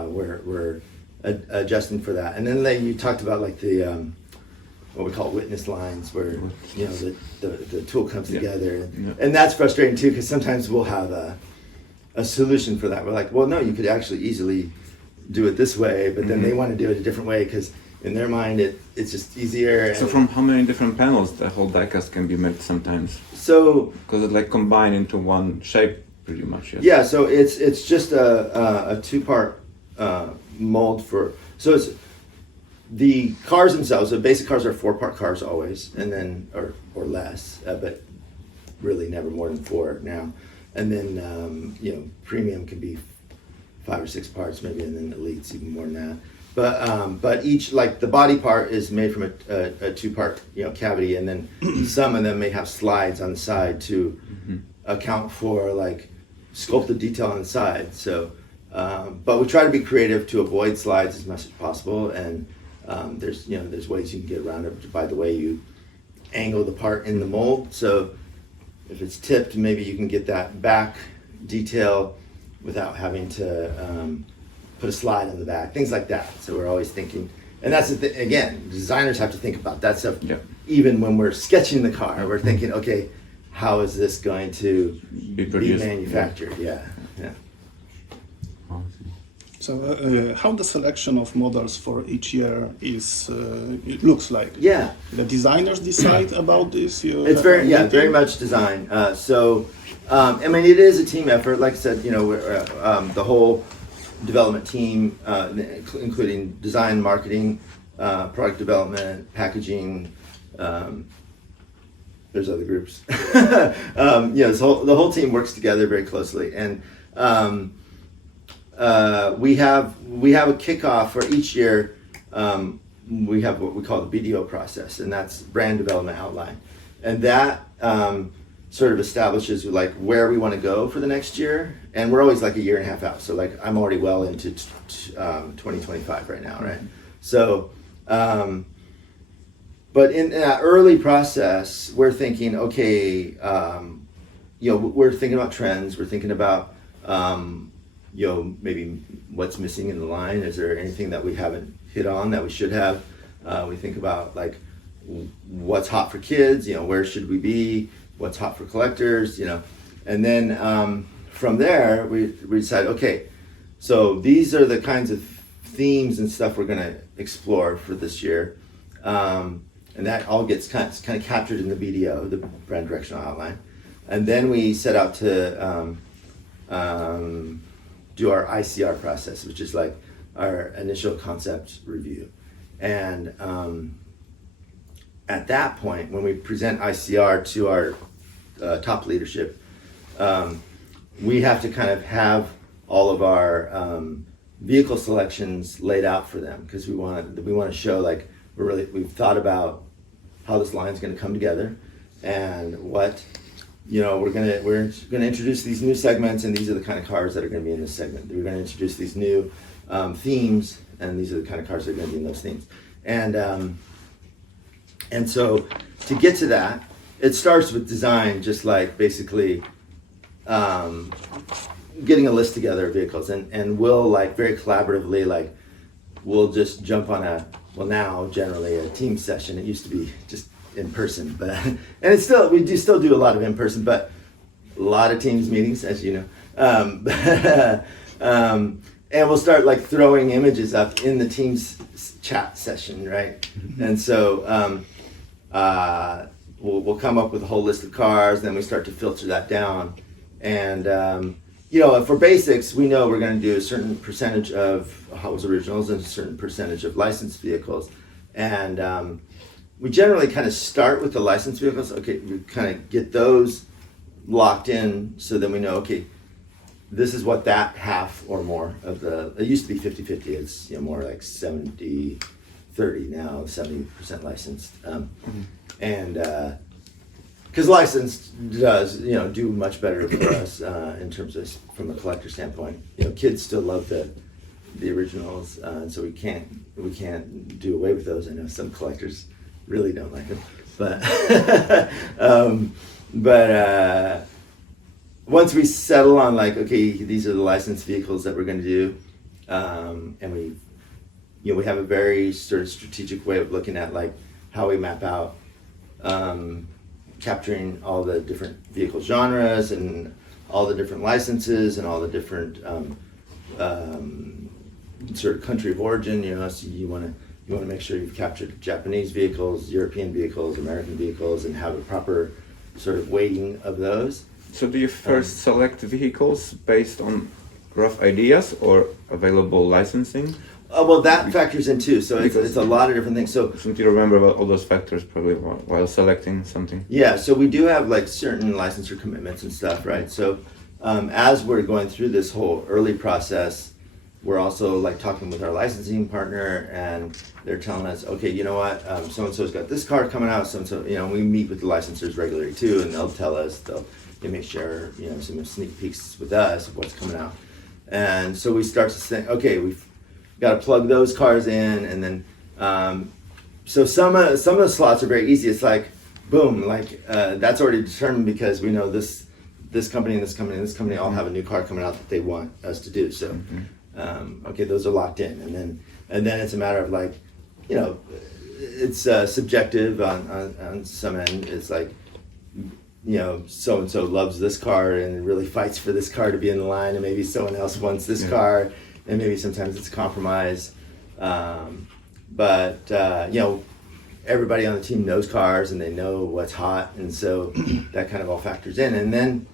we're adjusting for that. And then you talked about like the what we call witness lines, where the tool comes together, and that's frustrating too because sometimes we'll have a solution for that. We're like, well, no, you could actually easily do it this way, but then they want to do it a different way because in their mind it's just easier. So from how many different panels the whole diecast can be made sometimes? So because it like combined into one shape pretty much. Yes. Yeah, so it's just a two-part mold for. So it's the cars themselves. The basic cars are 4-part cars always, and then or less, but really never more than 4 now. And then premium can be 5 or 6 parts maybe, and then elite's even more than that. But each, like the body part is made from a 2-part cavity, and then some of them may have slides on the side to account for like sculpted detail on the side. So, but we try to be creative to avoid slides as much as possible, and there's ways you can get around it by the way you angle the part in the mold. So if it's tipped, maybe you can get that back detail without having to put a slide on the back, things like that. So we're always thinking, and that's again, designers have to think about that stuff. Yeah. Even when we're sketching the car, we're thinking, okay, how is this going to be manufactured? Yeah. So how the selection of models for each year is it looks like? Yeah. The designers decide about this? It's very much design. It is a team effort. Like I said, we're, the whole development team, including design, marketing, product development, packaging. There's other groups. The whole team works together very closely, and we have a kickoff for each year. We have what we call the BDO process, and that's brand development outline, and that sort of establishes like where we want to go for the next year, and we're always like a year and a half out. So like I'm already well into 2025 right now, right? So, but in that early process, we're thinking, okay, we're thinking about trends. We're thinking about maybe what's missing in the line. Is there anything that we haven't hit on that we should have? We think about like what's hot for kids. Where should we be? What's hot for collectors? And then from there we decide, okay, so these are the kinds of themes and stuff we're going to explore for this year, and that all gets kind of captured in the BDO, the brand directional outline, and then we set out to do our ICR process, which is like our initial concept review. And at that point, when we present ICR to our top leadership, we have to kind of have all of our vehicle selections laid out for them, because we want to show like we've thought about how this line is going to come together and what we're gonna introduce these new segments, and these are the kind of cars that are gonna be in this segment. We're gonna introduce these new themes, and these are the kind of cars that are gonna be in those themes. And so to get to that, it starts with design, just like basically getting a list together of vehicles, and we'll like very collaboratively, like we'll just jump on now generally a team session. It used to be just in person, but and it's still, we still do a lot of in person, but a lot of teams meetings, as you know. And we'll start like throwing images up in the team's chat session, right? And so we'll come up with a whole list of cars, then we start to filter that down. And for basics, we know we're going to do a certain percentage of Hot Wheels Originals and a certain percentage of licensed vehicles. And we generally kind of start with the licensed vehicles. Okay, we kind of get those locked in, so then we know, okay, this is what that half or more of it used to be 50-50, it's more like 70-30 now, 70% licensed. And because licensed does do much better for us in terms of from a collector standpoint. Kids still love the originals, and so we can't do away with those. I know some collectors really don't like them, but once we settle on like, okay, these are the licensed vehicles that we're going to do, and we have a very sort of strategic way of looking at like how we map out capturing all the different vehicle genres and all the different licenses and all the different sort of country of origin. So you want to make sure you've captured Japanese vehicles, European vehicles, American vehicles, and have a proper sort of weighting of those. So do you first select vehicles based on rough ideas or available licensing? Well, that factors in too. So it's a lot of different things. So shouldn't you remember about all those factors probably while selecting something? Yeah, so we do have like certain licensor commitments and stuff, right? So as we're going through this whole early process, we're also like talking with our licensing partner, and they're telling us, okay, you know what, so-and-so's got this car coming out, so-and-so, we meet with the licensors regularly too, and they'll tell us, they may share, some sneak peeks with us of what's coming out. And so we start to think, okay, we've got to plug those cars in, and then so some of the slots are very easy. It's like boom, like that's already determined because we know this company and this company and this company all have a new car coming out that they want us to do. So okay, those are locked in, and then it's a matter of like, it's subjective on some end. It's like, so and so loves this car and really fights for this car to be in the line, and maybe someone else wants this car. And maybe sometimes it's a compromise, but everybody on the team knows cars and they know what's hot, and so that kind of all factors in. And then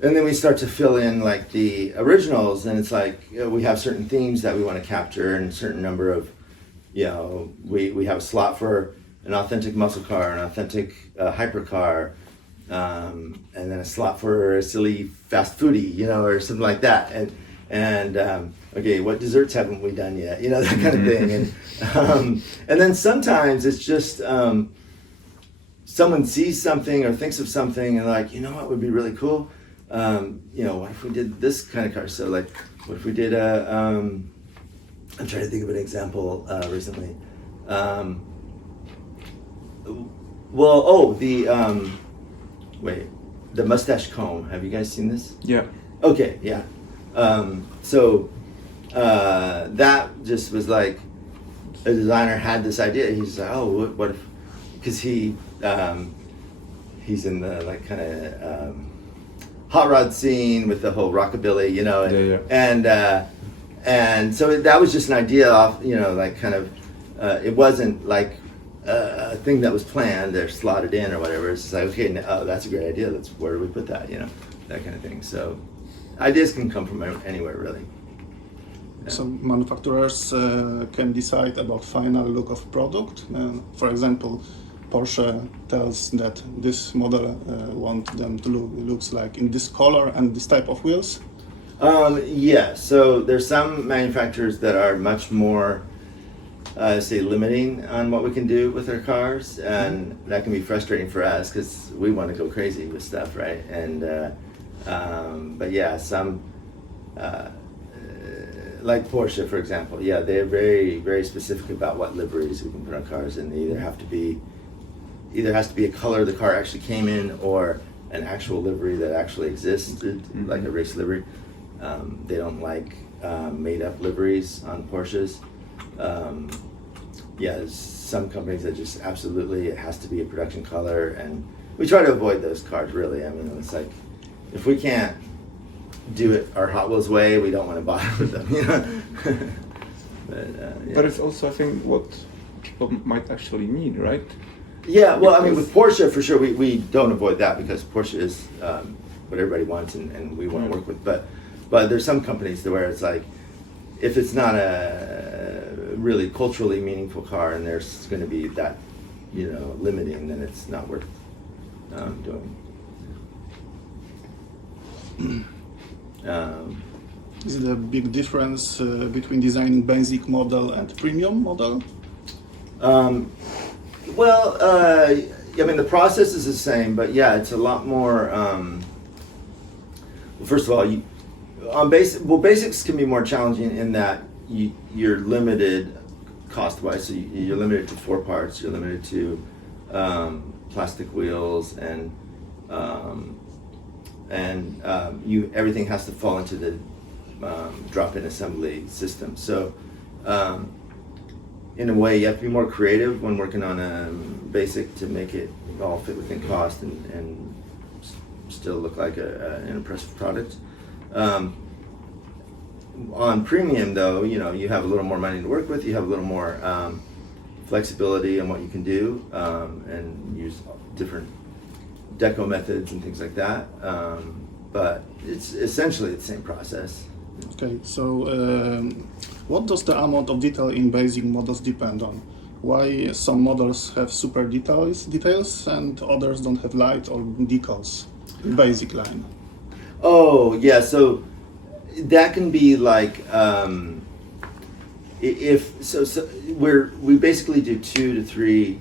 we start to fill in like the originals, and it's like we have certain themes that we want to capture, and a certain number of, we have a slot for an authentic muscle car, an authentic hypercar, and then a slot for a silly fast foodie, or something like that. And okay, what desserts haven't we done yet? That kind of thing. And then sometimes it's just someone sees something or thinks of something and like, what would be really cool? What if we did this kind of car? So like, what if we did I'm trying to think of an example recently. The mustache comb. Have you guys seen this? Yeah. Okay, yeah. That just was like a designer had this idea. He's like, oh, what if? Because he's in the like kind of hot rod scene with the whole rockabilly, and so that was just an idea off, like kind of. It wasn't like a thing that was planned or slotted in or whatever. It's just like, okay, that's a great idea. Where do we put that? That kind of thing. So. Ideas can come from anywhere, really. Yeah. Some manufacturers can decide about final look of product. For example, Porsche tells that this model want them to looks like in this color and this type of wheels. Yeah, so there's some manufacturers that are much more say limiting on what we can do with our cars, and that can be frustrating for us because we want to go crazy with stuff, right? And but yeah, some like Porsche, for example, yeah, they're very, very specific about what liveries we can put on cars, and they either has to be a color the car actually came in, or an actual livery that actually existed, like a race livery. They don't like made-up liveries on Porsches. Yeah, there's some companies that just absolutely it has to be a production color, and we try to avoid those cars, really. I mean, it's like, if we can't do it our Hot Wheels way, we don't want to bother with them, you know? Yeah. But it's also, I think, what people might actually need, right? Yeah, well, I mean, with Porsche, for sure, we don't avoid that because Porsche is what everybody wants and we want to work with. But there's some companies where it's like, if it's not a really culturally meaningful car and there's going to be that, you know, limiting, then it's not worth doing. Is there a big difference between designing basic model and premium model? Well, I mean, the process is the same, but yeah, it's a lot more. Well, first of all, basics can be more challenging in that you're limited cost-wise. So you're limited to 4 parts. You're limited to plastic wheels, and everything has to fall into the drop-in assembly system. So. In a way, you have to be more creative when working on a basic to make it all fit within cost and still look like an impressive product. On premium, though, you know, you have a little more money to work with. You have a little more flexibility on what you can do, and use different deco methods and things like that. But it's essentially the same process. Okay, so what does the amount of detail in basic models depend on? Why some models have super details and others don't have light or decals in basic line? Oh, yeah, so that can be like, we basically do 2 to 3,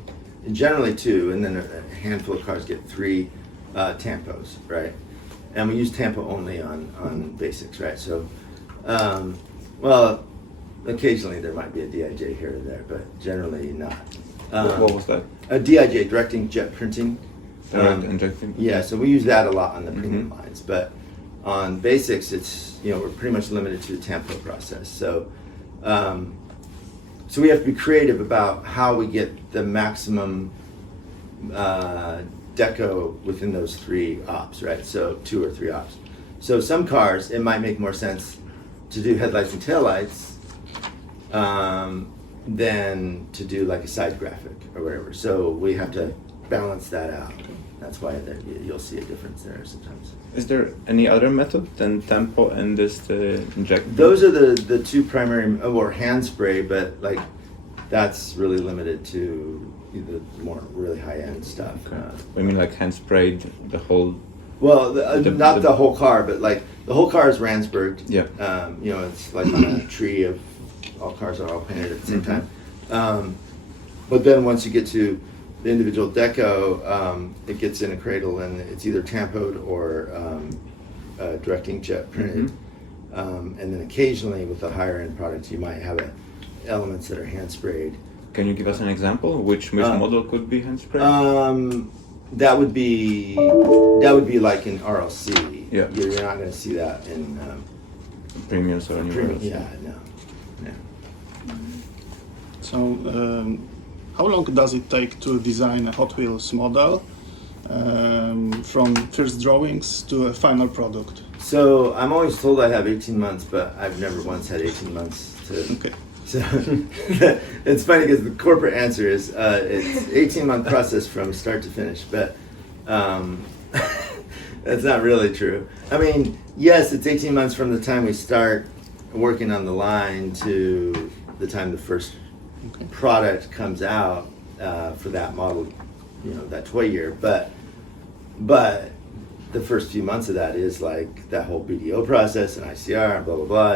generally 2, and then a handful of cars get 3 tampos, right? And we use tampo only on basics, right? So, well, occasionally there might be a DIJ here or there, but generally not. What was that? A DIJ, direct inkjet printing. Direct injecting? Yeah, so we use that a lot on the premium lines, but on basics, it's, you know, we're pretty much limited to the tampo process. So, so we have to be creative about how we get the maximum deco within those 3 ops, right? So 2 or 3 ops. So some cars, it might make more sense to do headlights and taillights than to do like a side graphic or whatever. So we have to balance that out. That's why you'll see a difference there sometimes. Is there any other method than tempo and this inject? Those are the 2 primary, or hand spray, but like that's really limited to the more really high-end stuff. Okay. I mean, like hand sprayed the whole. Well, not the whole car, but like the whole car is Ransburged. Yeah. You know, it's like on a tree of all cars are all painted at the same time. But then once you get to the individual deco, it gets in a cradle and it's either tampoed or direct inkjet printed. And then occasionally with the higher end products, you might have elements that are hand sprayed. Can you give us an example? Which model could be hand sprayed? That would be like in RLC. Yeah. You're not going to see that in Premiums or anywhere else? Yeah, no. So how long does it take to design a Hot Wheels model from first drawings to a final product? So I'm always told I have 18 months, but I've never once had 18 months to. Okay. So it's funny because the corporate answer is it's 18-month process from start to finish, but that's not really true. I mean, yes, it's 18 months from the time we start working on the line to the time the first product comes out for that model, you know, that toy year. But the first few months of that is like that whole BDO process and ICR and blah blah blah,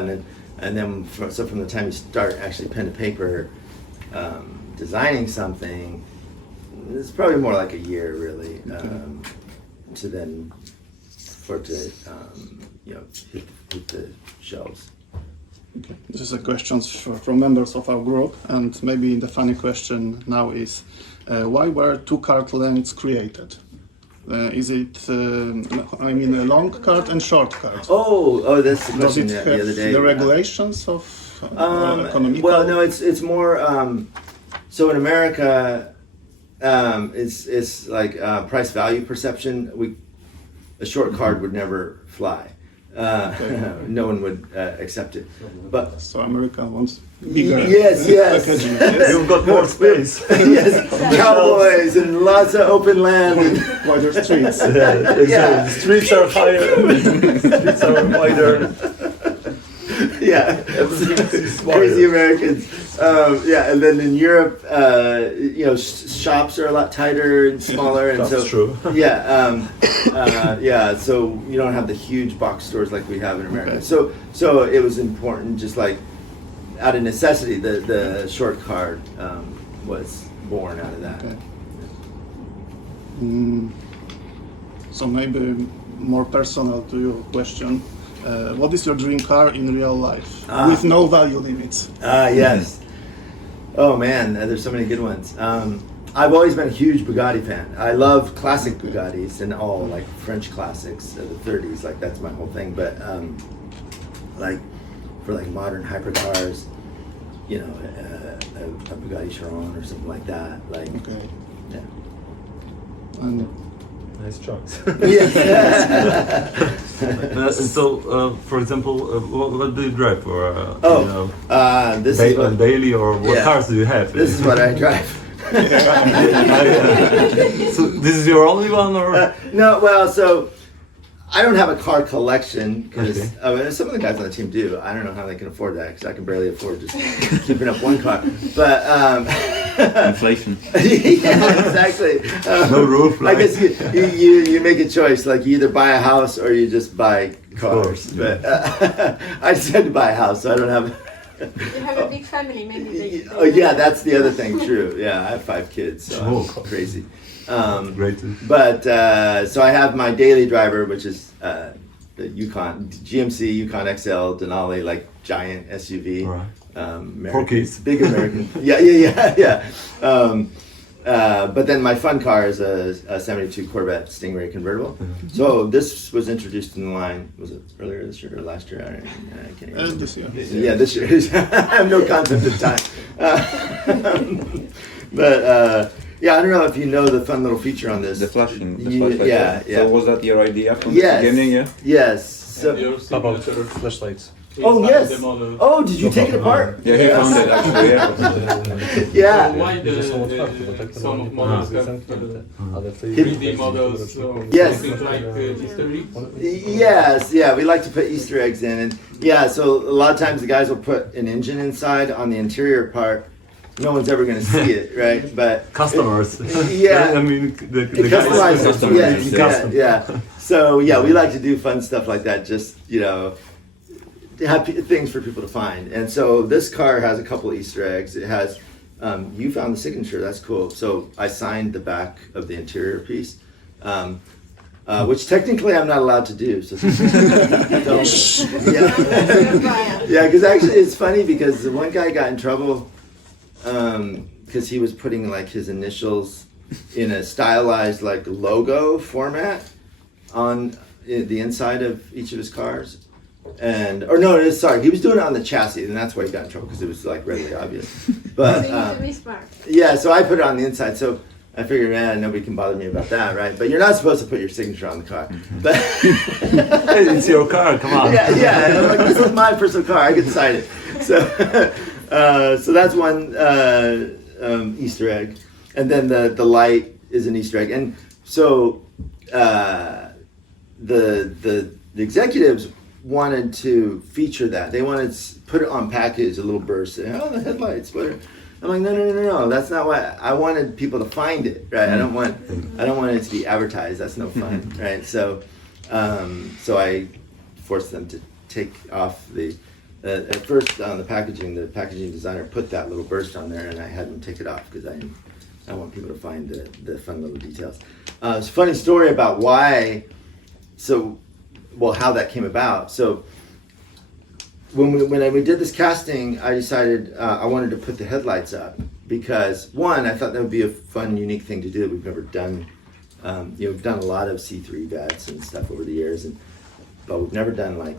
and then from the time you start actually pen to paper, designing something, it's probably more like a year, really, to then for it to hit the shelves. Okay. This is a question from members of our group, and maybe the funny question now is, why were two card lengths created? Is it, I mean, a long card and short card? Oh, that's the Does question it the have other day. the regulations of economical? Well, no, it's more. So in America, it's like price value perception. A short card would never fly. No one would accept it. But So America wants bigger yes. packaging. Yes. You've got more space. Yes, cowboys and lots of open land. And Wider streets. Exactly. Yeah. Streets are higher. Streets are wider. yeah, Everything's crazy wider. Americans. And then in Europe, shops are a lot tighter and smaller, and That's so true. So you don't have the huge box stores like we have in America. Okay. So it was important, just like out of necessity, the short card was born out of that. Okay. So maybe more personal to your question. What is your dream car in real life with no value limits? Yes. Oh man, there's so many good ones. I've always been a huge Bugatti fan. I love classic Bugattis and all like French classics of the 30s. Like that's my whole thing. But like for like modern hypercars, a Bugatti Chiron or something like that. Like Okay. yeah. And Nice choice. Yeah. For example, what do you drive for? This is what, Daily, or what Yeah. cars do you have? this is what I drive. So this is your only one, or? No, well, so I don't have a car collection because Okay. some of the guys on the team do. I don't know how they can afford that because I can barely afford just keeping up one car. But Inflation. yeah, exactly. No roof I line. guess you make a choice. Like you either buy a house or you just buy cars. course, yeah. But I decided to buy a house, so I don't have. You have a big family, maybe they Oh yeah, that's the other thing. True. Yeah, I have 5 kids, so Oh. I'm crazy. Great. But so I have my daily driver, which is the Yukon GMC Yukon XL Denali, like giant SUV. Right. American, For kids. big American. yeah. But then my fun car is a '72 Corvette Stingray convertible. So this was introduced in the line. Was it earlier this year or last year? I can't remember. this year. Yeah, this year. I have no concept of time. But yeah, I don't know if you know the fun little feature on this. The flashing. The You- flashlight. yeah, yeah. So was that your idea from Yes. the beginning? Yeah. Yes. So, About flashlights. oh yes. Oh, did you take it apart? Yeah, he found it actually. Yeah. Yeah. Why some of models have 3D models? Yes. Something like history? Yes, yeah, we like to put Easter eggs in, and yeah, so a lot of times the guys will put an engine inside on the interior part. No one's ever going to see it, right? But Customers. Yeah. I mean, the it guys. customizes, Customers, yes, yeah. yeah. So yeah, we like to do fun stuff like that, just to have things for people to find. And so this car has a couple Easter eggs. It has, you found the signature, that's cool. So I signed the back of the interior piece, which technically I'm not allowed to do. So don't, yeah, because actually it's funny because the one guy got in trouble because he was putting like his initials in a stylized like logo format on the inside of each of his cars. Sorry, he was doing it on the chassis, and that's why he got in trouble because it was like readily obvious. But So you need to be smart. yeah, so I put it on the inside. So I figured, man, nobody can bother me about that, right? But you're not supposed to put your signature on the car. But Hey, it's your car. Come on. yeah, I'm like, this is my personal car. I can sign it. So so that's one Easter egg, and then the light is an Easter egg, and so the executives wanted to feature that. They wanted to put it on package, a little burst. Say, oh, the headlights. What? I'm like, no. That's not why. I wanted people to find it, right? I don't want it to be advertised. That's no fun, right? So, so I forced them to take off the At first on the packaging designer put that little burst on there, and I had them take it off because I want people to find the fun little details. It's a funny story about how that came about. So when we did this casting, I decided I wanted to put the headlights up because one, I thought that would be a fun, unique thing to do that we've never done. We've done a lot of C3 vets and stuff over the years, but we've never done like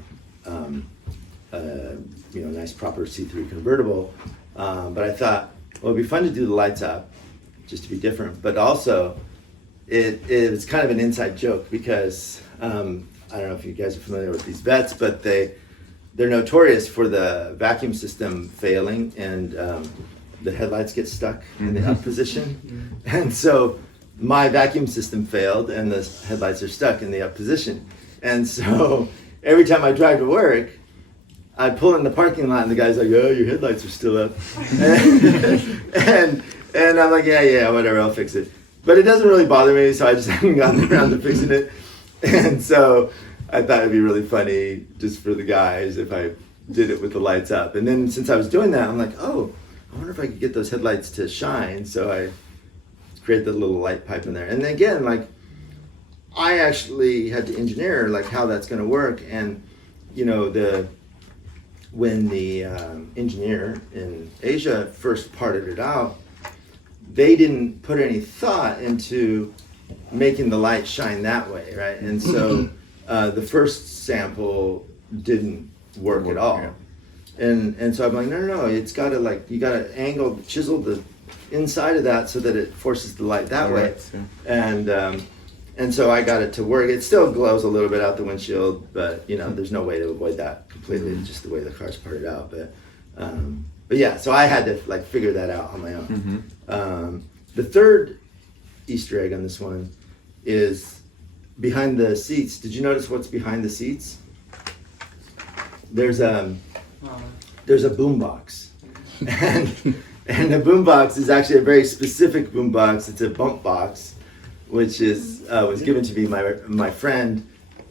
nice proper C3 convertible. But I thought, well, it'd be fun to do the lights up, just to be different. But also, it's kind of an inside joke because I don't know if you guys are familiar with these vets, but they're notorious for the vacuum system failing and the headlights get stuck in the up position. And so my vacuum system failed and the headlights are stuck in the up position. And so every time I drive to work, I pull in the parking lot and the guy's like, oh, your headlights are still up. and I'm like, yeah, whatever, I'll fix it. But it doesn't really bother me, so I just haven't gotten around to fixing it. And so I thought it'd be really funny just for the guys if I did it with the lights up. And then since I was doing that, I'm like, oh, I wonder if I could get those headlights to shine. So I created the little light pipe in there. And then again, like, I actually had to engineer like how that's going to work. And when the engineer in Asia first parted it out, they didn't put any thought into making the light shine that way, right? And so the first sample didn't work at all. And so I'm like, no, it's got to you got to chisel the inside of that so that it forces the light that way. And so I got it to work. It still glows a little bit out the windshield, but there's no way to avoid that completely. It's just the way the car's parted out. But yeah, so I had to figure that out on my own. The third Easter egg on this one is behind the seats. Did you notice what's behind the seats? There's a boombox, and the boombox is actually a very specific boombox. It's a bump box, which was given to me by my friend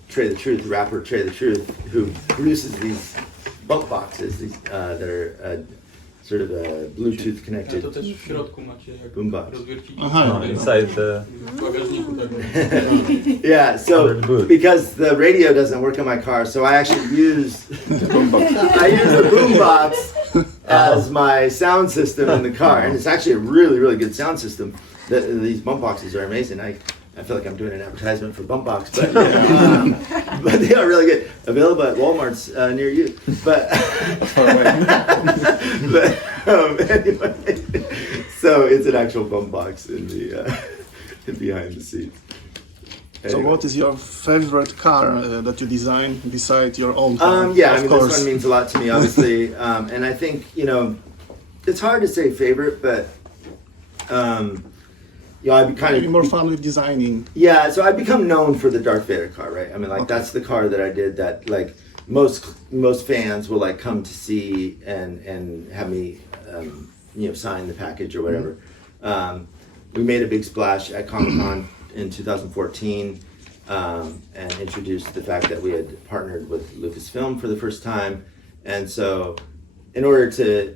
Trey the Truth, rapper Trey the Truth, who produces these bump boxes that are sort of a Bluetooth connected To też w środku macie jak boombox. rozwierciki. No, inside the W bagażniku tego. Yeah, so because the radio doesn't work in my car, so I actually use the boombox as my sound system in the car, and it's actually a really, really good sound system. These bump boxes are amazing. I feel like I'm doing an advertisement for bump box, but they are really good. Available at Walmart's near you. But anyway, so it's an actual bump box in the behind the seats. So what is your favorite car that you designed beside your own car? This one means a lot to me, obviously. And I think, it's hard to say favorite, but I'd be more fun with designing. Yeah, so I've become known for the Darth Vader car, right? I mean, that's the car that I did that most fans will come to see and have me sign the package or whatever. We made a big splash at Comic-Con in 2014 and introduced the fact that we had partnered with Lucasfilm for the first time. And so in order to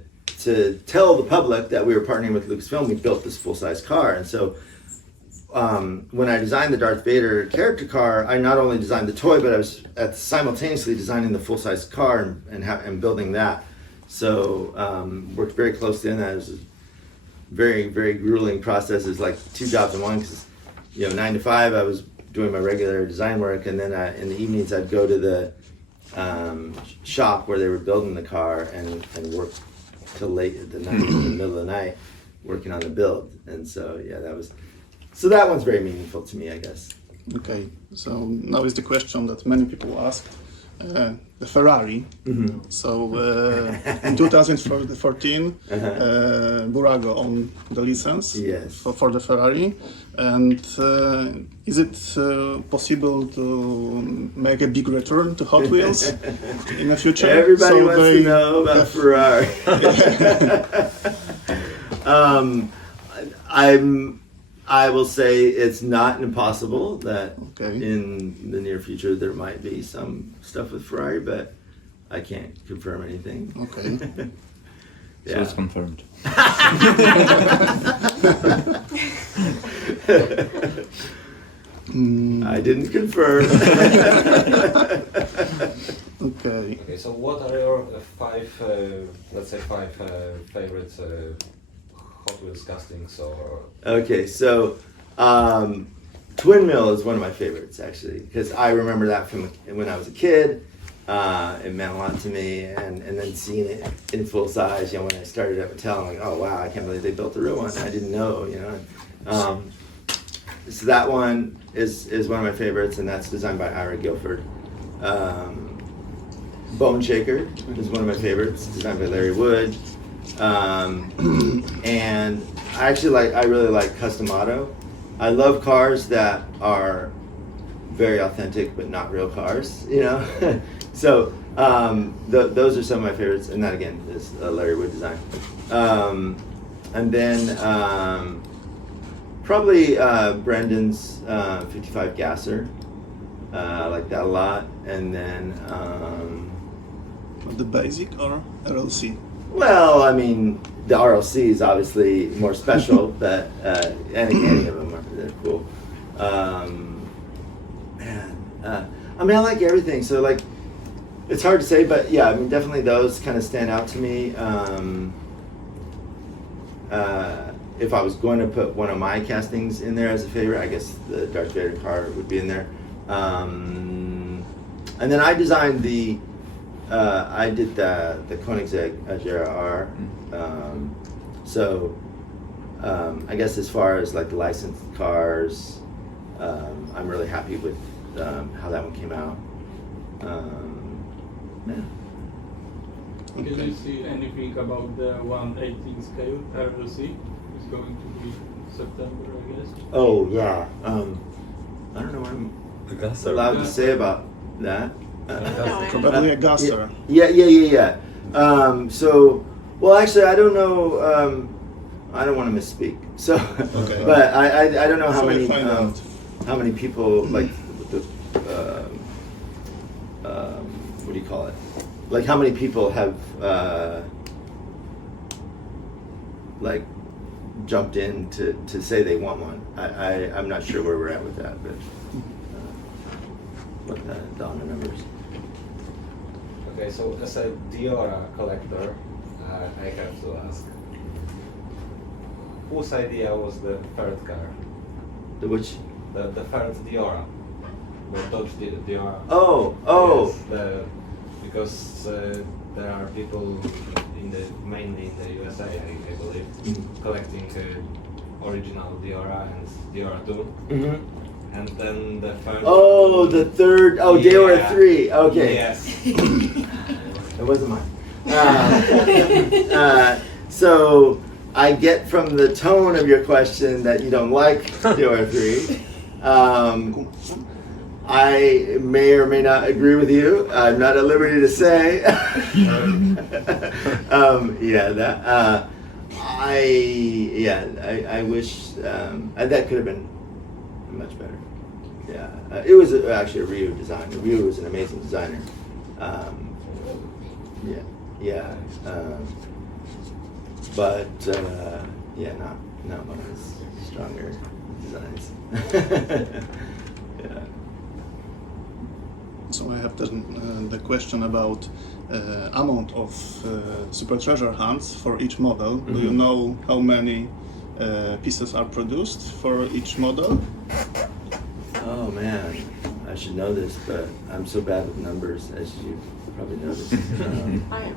tell the public that we were partnering with Lucasfilm, we built this full-size car. And so when I designed the Darth Vader character car, I not only designed the toy, but I was simultaneously designing the full-size car and building that. So worked very closely on that. It was a very, very grueling process. It was like two jobs in one because, 9 to 5, I was doing my regular design work, and then in the evenings I'd go to the shop where they were building the car and work till late at the night, in the middle of the night, working on the build. And so that one's very meaningful to me, I guess. Okay, so now is the question that many people ask. The Ferrari. So in 2014, Burago owned the license for the Ferrari. And is it possible to make a big return to Hot Wheels in the future? Everybody wants to know about Ferrari. I will say it's not impossible that in the near future there might be some stuff with Ferrari, but I can't confirm anything. Okay. So it's confirmed. I didn't confirm. Okay. Okay, so what are your five, let's say five favorite Hot Wheels castings or? Okay, so Twin Mill is one of my favorites actually, because I remember that from when I was a kid. It meant a lot to me, and then seeing it in full size, you know, when I started at Mattel, I'm like, oh wow, I can't believe they built a real one. I didn't know, you know. So that one is one of my favorites, and that's designed by Ira Guilford. Bone Shaker is one of my favorites, designed by Larry Wood. And I really like Custom Auto. I love cars that are very authentic but not real cars, you know. So those are some of my favorites, and that again is a Larry Wood design. And then probably Brendan's 55 Gasser. I like that a lot. And then The basic or RLC? well, I mean, the RLC is obviously more special, but any of them they're cool. I mean, I like everything. So like, it's hard to say, but yeah, I mean, definitely those kind of stand out to me. If I was going to put one of my castings in there as a favorite, I guess the Darth Vader car would be in there. And then I designed I did the Koenigsegg GR. So I guess as far as like the licensed cars, I'm really happy with how that one came out. Yeah. Can you see anything about the 1/18 scale RLC? It's going to be September, I guess. Oh yeah. I don't know what I'm The Gasser. allowed to say about that. Probably a Gasser. Yeah. So, well, actually, I don't know. I don't want to misspeak. So, Okay. but I don't know how So we'll many find out. how many people like the what do you call it? Like how many people have like jumped in to say they want one? I'm not sure where we're at with that, but what the numbers. Okay, so as a Diora collector, I have to ask, whose idea was the third car? The which? The third Diora. The Dodge Diora. Oh. Yes, because there are people mainly in the USA, I believe, collecting original Diora and Diora 2. Mm-hmm. And then the third. Oh, the third. Oh, Yeah. Diora 3. Okay. Yes. It wasn't mine. So I get from the tone of your question that you don't like Diora 3. I may or may not agree with you. I'm not at liberty to say. I wish that could have been much better. Yeah, it was actually a Ryu design. Ryu was an amazing designer. But not one of his stronger designs. Yeah. So I have the question about amount of Super Treasure hunts for each model. Do you know how many pieces are produced for each model? Oh man, I should know this, but I'm so bad with numbers, as you probably noticed. I am.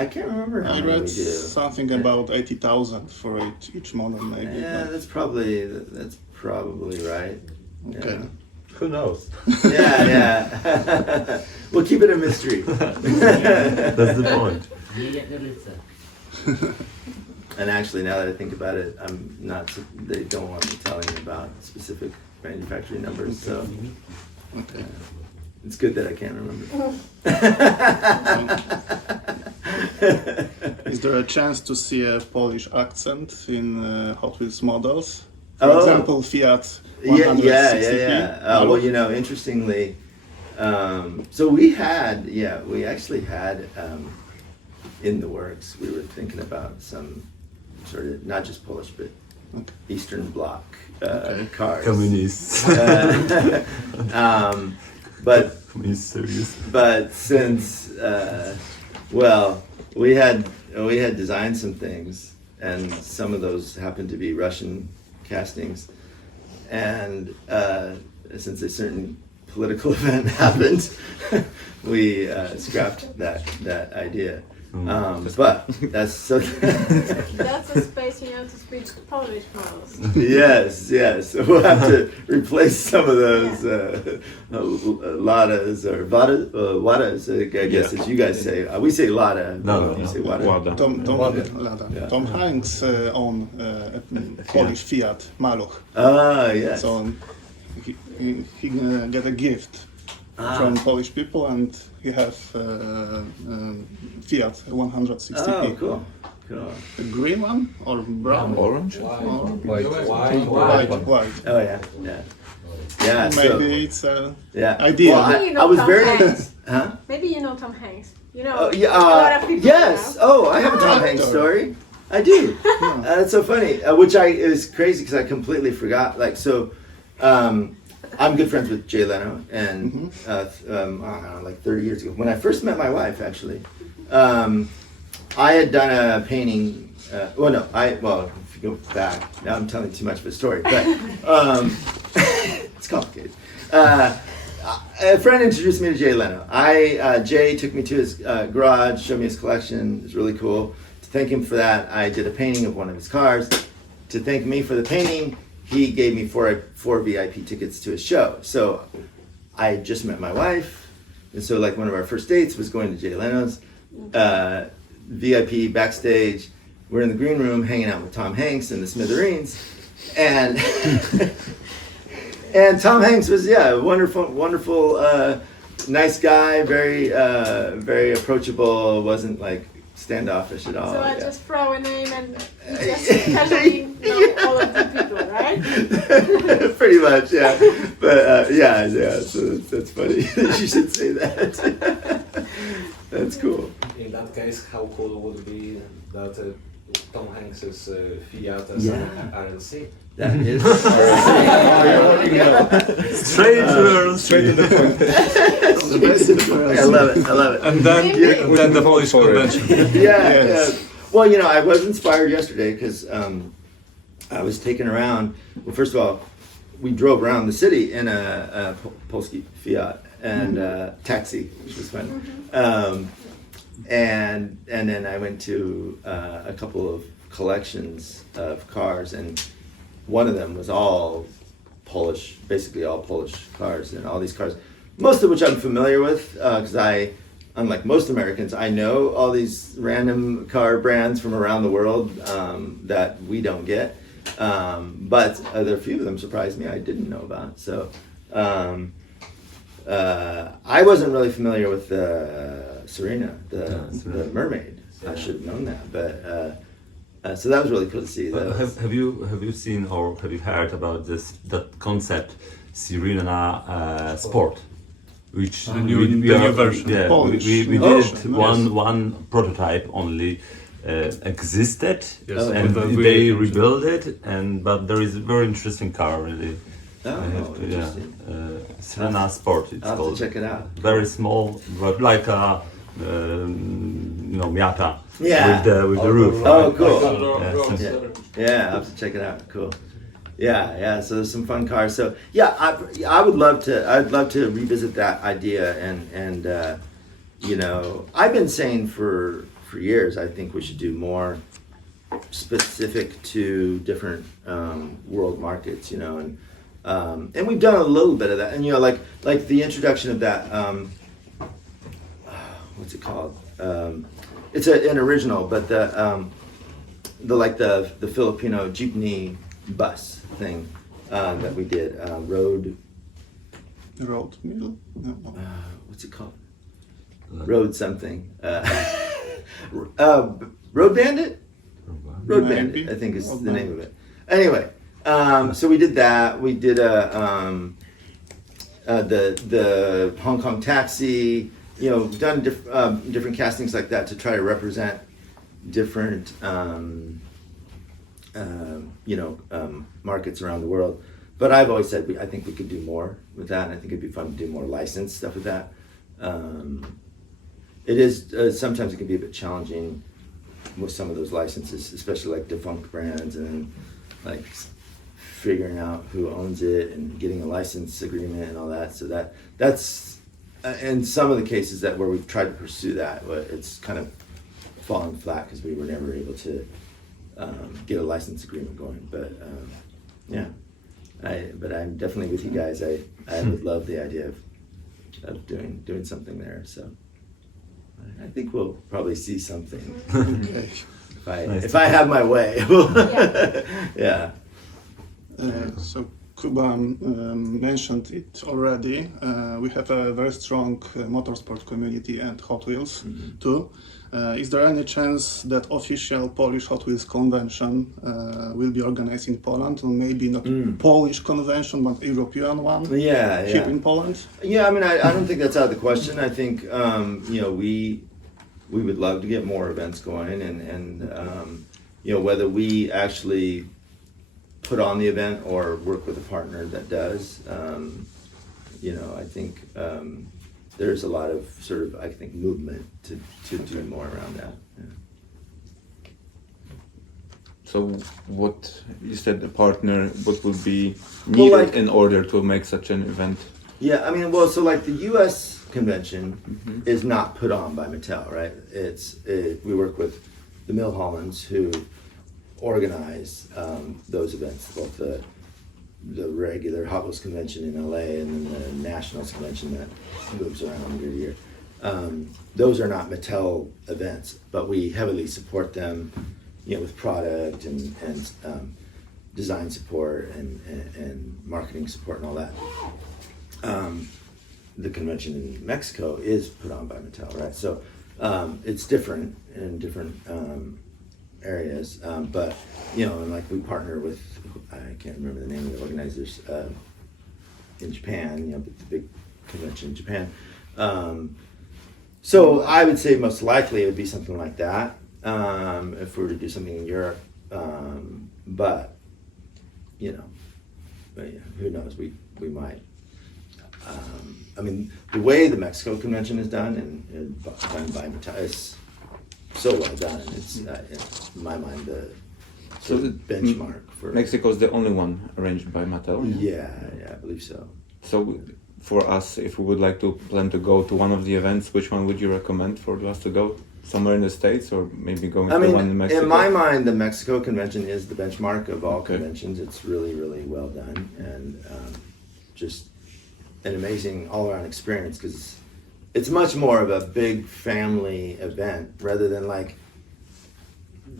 I can't remember how I many we read do. something about 80,000 for each model, maybe. Yeah, but- that's probably right. Okay. Yeah. Who knows? Yeah. We'll keep it a mystery. That's the point. And actually, now that I think about it, I'm not. They don't want me telling about specific manufacturing numbers, so Okay. it's good that I can't remember. Is there a chance to see a Polish accent in Hot Wheels models? For Oh. example, Fiat Yeah. 160. Well, interestingly, So we actually had in the works. We were thinking about some sort of not just Polish but Eastern Bloc cars. Communists. But Communist series. but since we had designed some things, and some of those happened to be Russian castings, and since a certain political event happened, we scrapped that idea. But that's so. That's a space you have to speak Polish models. Yes, we'll have to replace some of those ladas or wadas, I guess, as you guys say. We say lada. No. You say wada. Łada. Lada. Yeah. Tom Hanks own Polish Fiat Maluch. Ah, yes. So he get a gift from Polish people, and he have Fiat 160p. Oh, cool. The green one or brown? Orange? White. White. Oh, yeah. Yeah. Maybe it's an Yeah. idea. Well, Maybe you know I was Tom very. Hanks. Huh? Maybe you know Tom Hanks. You know, Oh, yeah, a lot of people yes. know. Oh, I have a Tom Actor. Hanks story. I do. That's so funny. Which it was crazy because I completely forgot. Like, so, I'm good friends with Jay Leno, and I don't know, like 30 years ago, when I first met my wife, actually, I had done a painting. If you go back, now I'm telling too much of a story, but it's complicated. A friend introduced me to Jay Leno. Jay took me to his garage, showed me his collection. It was really cool. To thank him for that, I did a painting of one of his cars. To thank me for the painting, he gave me four VIP tickets to his show. So I had just met my wife, and so like one of our first dates was going to Jay Leno's VIP backstage. We're in the green room hanging out with Tom Hanks and the Smithereens, and and Tom Hanks was wonderful, nice guy, very approachable. Wasn't like standoffish at all. So I yeah. just throw a name and you just casually know all of the people, right? Pretty much, yeah. But so that's funny. You should say that. That's cool. In that case, how cool would it be that Tom Hanks's Fiat as Yeah. an RLC? That is. Straight to the point. I love it. And then the Polish convention. Yeah. Well, I was inspired yesterday because I was taken around. Well, first of all, we drove around the city in a Polski Fiat and taxi, which was fun. And then I went to a couple of collections of cars, and one of them was all Polish, basically all Polish cars, and all these cars, most of which I'm familiar with, because unlike most Americans, I know all these random car brands from around the world that we don't get. But there are a few of them surprised me I didn't know about. So I wasn't really familiar with Serena, the mermaid. I should have known that, but so that was really cool to see. Have you seen or have you heard about that concept, Serena Sport? Which The new version. Yeah, Polish. we did Polish, one prototype only existed, Yes, and but we- they rebuilt it. But there is a very interesting car, really. Oh, I have to, interesting. Serena Sport. It's I'll have called. to check it out. Very small, but like a Miata. Yeah. With the roof. Oh, cool. Yeah, Roadster. Yeah, I'll have to check it out. Cool. Yeah. So there's some fun cars. So yeah, I would love to. I'd love to revisit that idea, and I've been saying for years I think we should do more specific to different world markets. And we've done a little bit of that. And like the introduction of that. What's it called? It's an original, but the Filipino jeepney bus thing that we did. Road Mill? No. what's it called? Road something. Road Bandit? Road Maybe. Bandit, I think is Road the name of Bandit. it. Anyway, so we did that. We did the Hong Kong taxi, you know, done different castings like that to try to represent different, markets around the world. But I've always said I think we could do more with that, and I think it'd be fun to do more licensed stuff with that. It is sometimes it can be a bit challenging with some of those licenses, especially like defunct brands, and like figuring out who owns it and getting a license agreement and all that. So that's in some of the cases that where we've tried to pursue that, it's kind of fallen flat because we were never able to get a license agreement going. But yeah, but I'm definitely with you guys. I would love the idea of doing something there. So I think we'll probably see something. Okay. If I have my way. Yeah. So Kuba mentioned it already. We have a very strong motorsport community and Hot Wheels too. Is there any chance that official Polish Hot Wheels convention will be organized in Poland, or maybe not Polish convention but European one? Yeah. Here in Poland? Yeah, I mean, I don't think that's out of the question. I think we would love to get more events going, and whether we actually put on the event or work with a partner that does, I think there's a lot of sort of, I think, movement to do more around that. Yeah. So what you said, the partner, what would be needed in order to make such an event? Yeah, I mean, so like the U.S. convention is not put on by Mattel, right? We work with the Milhollands who organize those events, both the regular Hot Wheels convention in LA and then the Nationals convention that moves around year to year. Those are not Mattel events, but we heavily support them, with product and design support and marketing support and all that. The convention in Mexico is put on by Mattel, right? So it's different in different areas, but and like we partner with, I can't remember the name of the organizers in Japan, the big convention in Japan. So I would say most likely it would be something like that if we were to do something in Europe, but who knows? We might. I mean, the way the Mexico convention is done and done by Mattel is so well done. It's in my mind the benchmark for Mexico is the only one arranged by Mattel. Yeah, I believe so. So for us, if we would like to plan to go to one of the events, which one would you recommend for us to go? Somewhere in the States, or maybe going to one in Mexico? In my mind, the Mexico convention is the benchmark of all conventions. It's really, really well done, and just an amazing all-around experience, because it's much more of a big family event rather than like,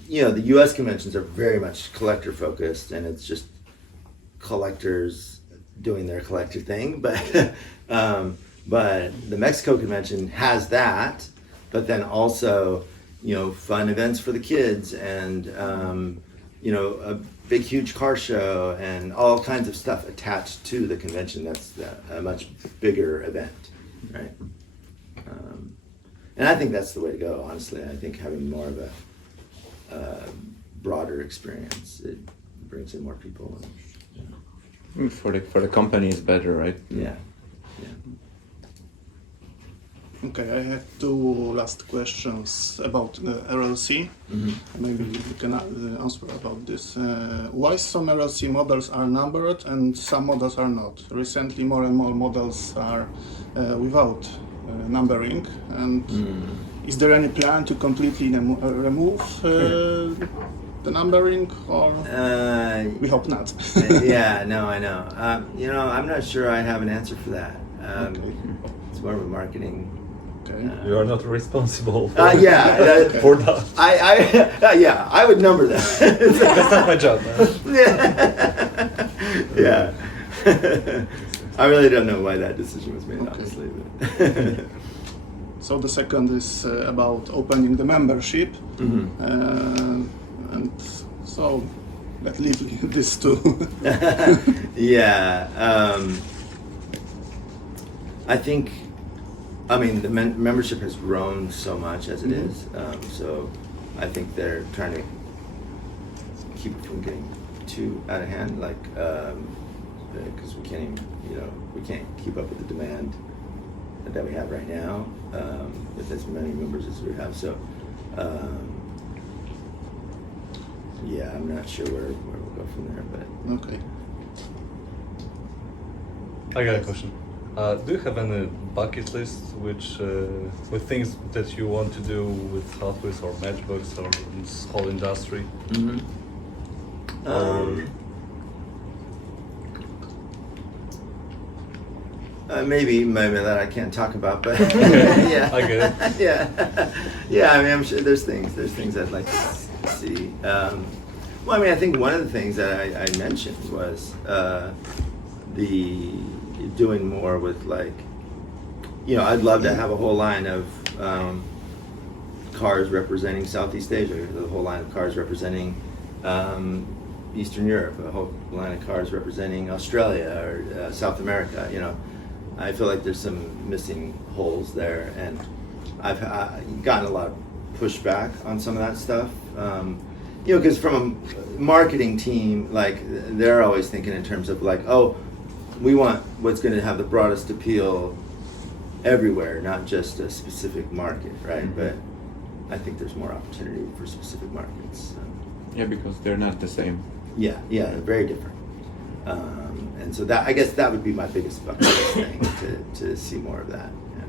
the U.S. conventions are very much collector focused, and it's just collectors doing their collector thing. But the Mexico convention has that, but then also, fun events for the kids, and a big, huge car show, and all kinds of stuff attached to the convention. That's a much bigger event, right? And I think that's the way to go, honestly. I think having more of a broader experience, it brings in more people. And, For the company is better, right? Yeah. Okay, I have two last questions about the RLC. Maybe you can answer about this. Why some RLC models are numbered and some models are not? Recently, more and more models are without numbering. And is there any plan to completely remove the numbering, or we hope not? Yeah, no, I know. I'm not sure I have an answer for that. It's more of a marketing. You are not responsible for, for that. I would number that. That's not my job, man. Yeah. I really don't know why that decision was made, honestly. But So the second is about opening the membership. And so let's leave this to. Yeah. I think, I mean, the membership has grown so much as it is, so I think they're trying to keep it from getting too out of hand, like, because we can't even, we can't keep up with the demand that we have right now, with as many members as we have, so, yeah, I'm not sure where we'll go from there, but. Okay. I got a question. Do you have any bucket list with things that you want to do with Hot Wheels or Matchbox or this whole industry? Maybe that I can't talk about, but yeah, I get it. yeah. I mean, I'm sure there's things I'd like to see. Well, I mean, I think one of the things that I mentioned was the doing more with, like, I'd love to have a whole line of cars representing Southeast Asia, the whole line of cars representing Eastern Europe, a whole line of cars representing Australia or South America. I feel like there's some missing holes there, and I've gotten a lot of pushback on some of that stuff. Because from a marketing team, like, they're always thinking in terms of, like, oh, we want what's going to have the broadest appeal everywhere, not just a specific market, right? But I think there's more opportunity for specific markets. Yeah, because they're not the same. Yeah, they're very different. And so I guess that would be my biggest bucket list thing, to see more of that. Yeah.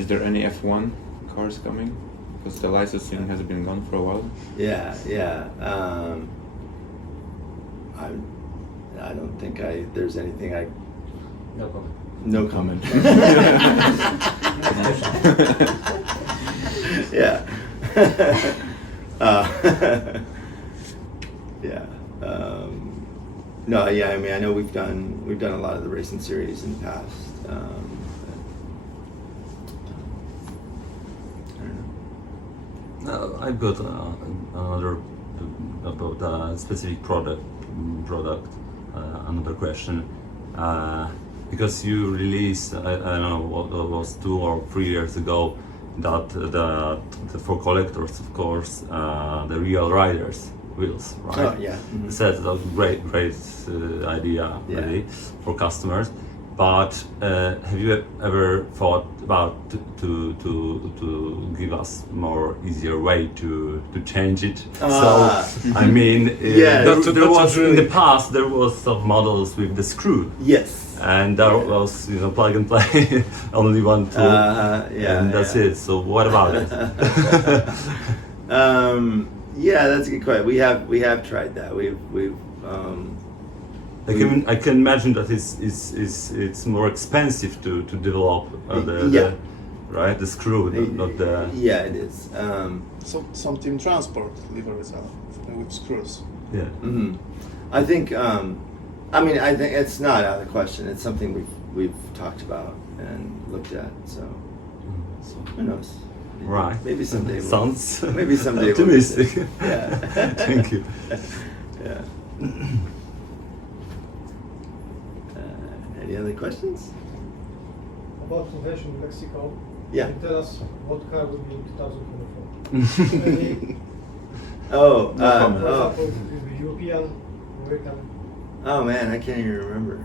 Is there any F1 cars coming? Because the licensing has been gone for a while. Yeah. I don't think there's anything No comment. No comment. Yeah. Yeah. No, yeah. I mean, I know we've done a lot of the racing series in the past. I don't know. I've got another about a specific product. Another question, because you released, I don't know what it was, 2 or 3 years ago, that the for collectors, of course, the real riders wheels, right? Oh, yeah. That's a great idea, Yeah. really, for customers. But have you ever thought about to give us more easier way to change it? So I mean, Yeah, there was in the past there was some models with the screw, Yes. and there was plug and play, only one tool, and that's it. So what about it? Yeah, that's a good question. We have tried that. We've I can imagine that it's more expensive to develop the screw, not the. Yeah, it is. So something transport liveries with screws. Yeah. I think. I think it's not out of the question. It's something we've talked about and looked at. So who knows? Right. Maybe someday. Sounds. Maybe someday. Optimistic. Yeah. Thank you. Yeah. Any other questions? About convention in Mexico. Yeah. Can you tell us what car will be in 2024? Oh, No comment. For example, it will be European, American. Oh man, I can't even remember.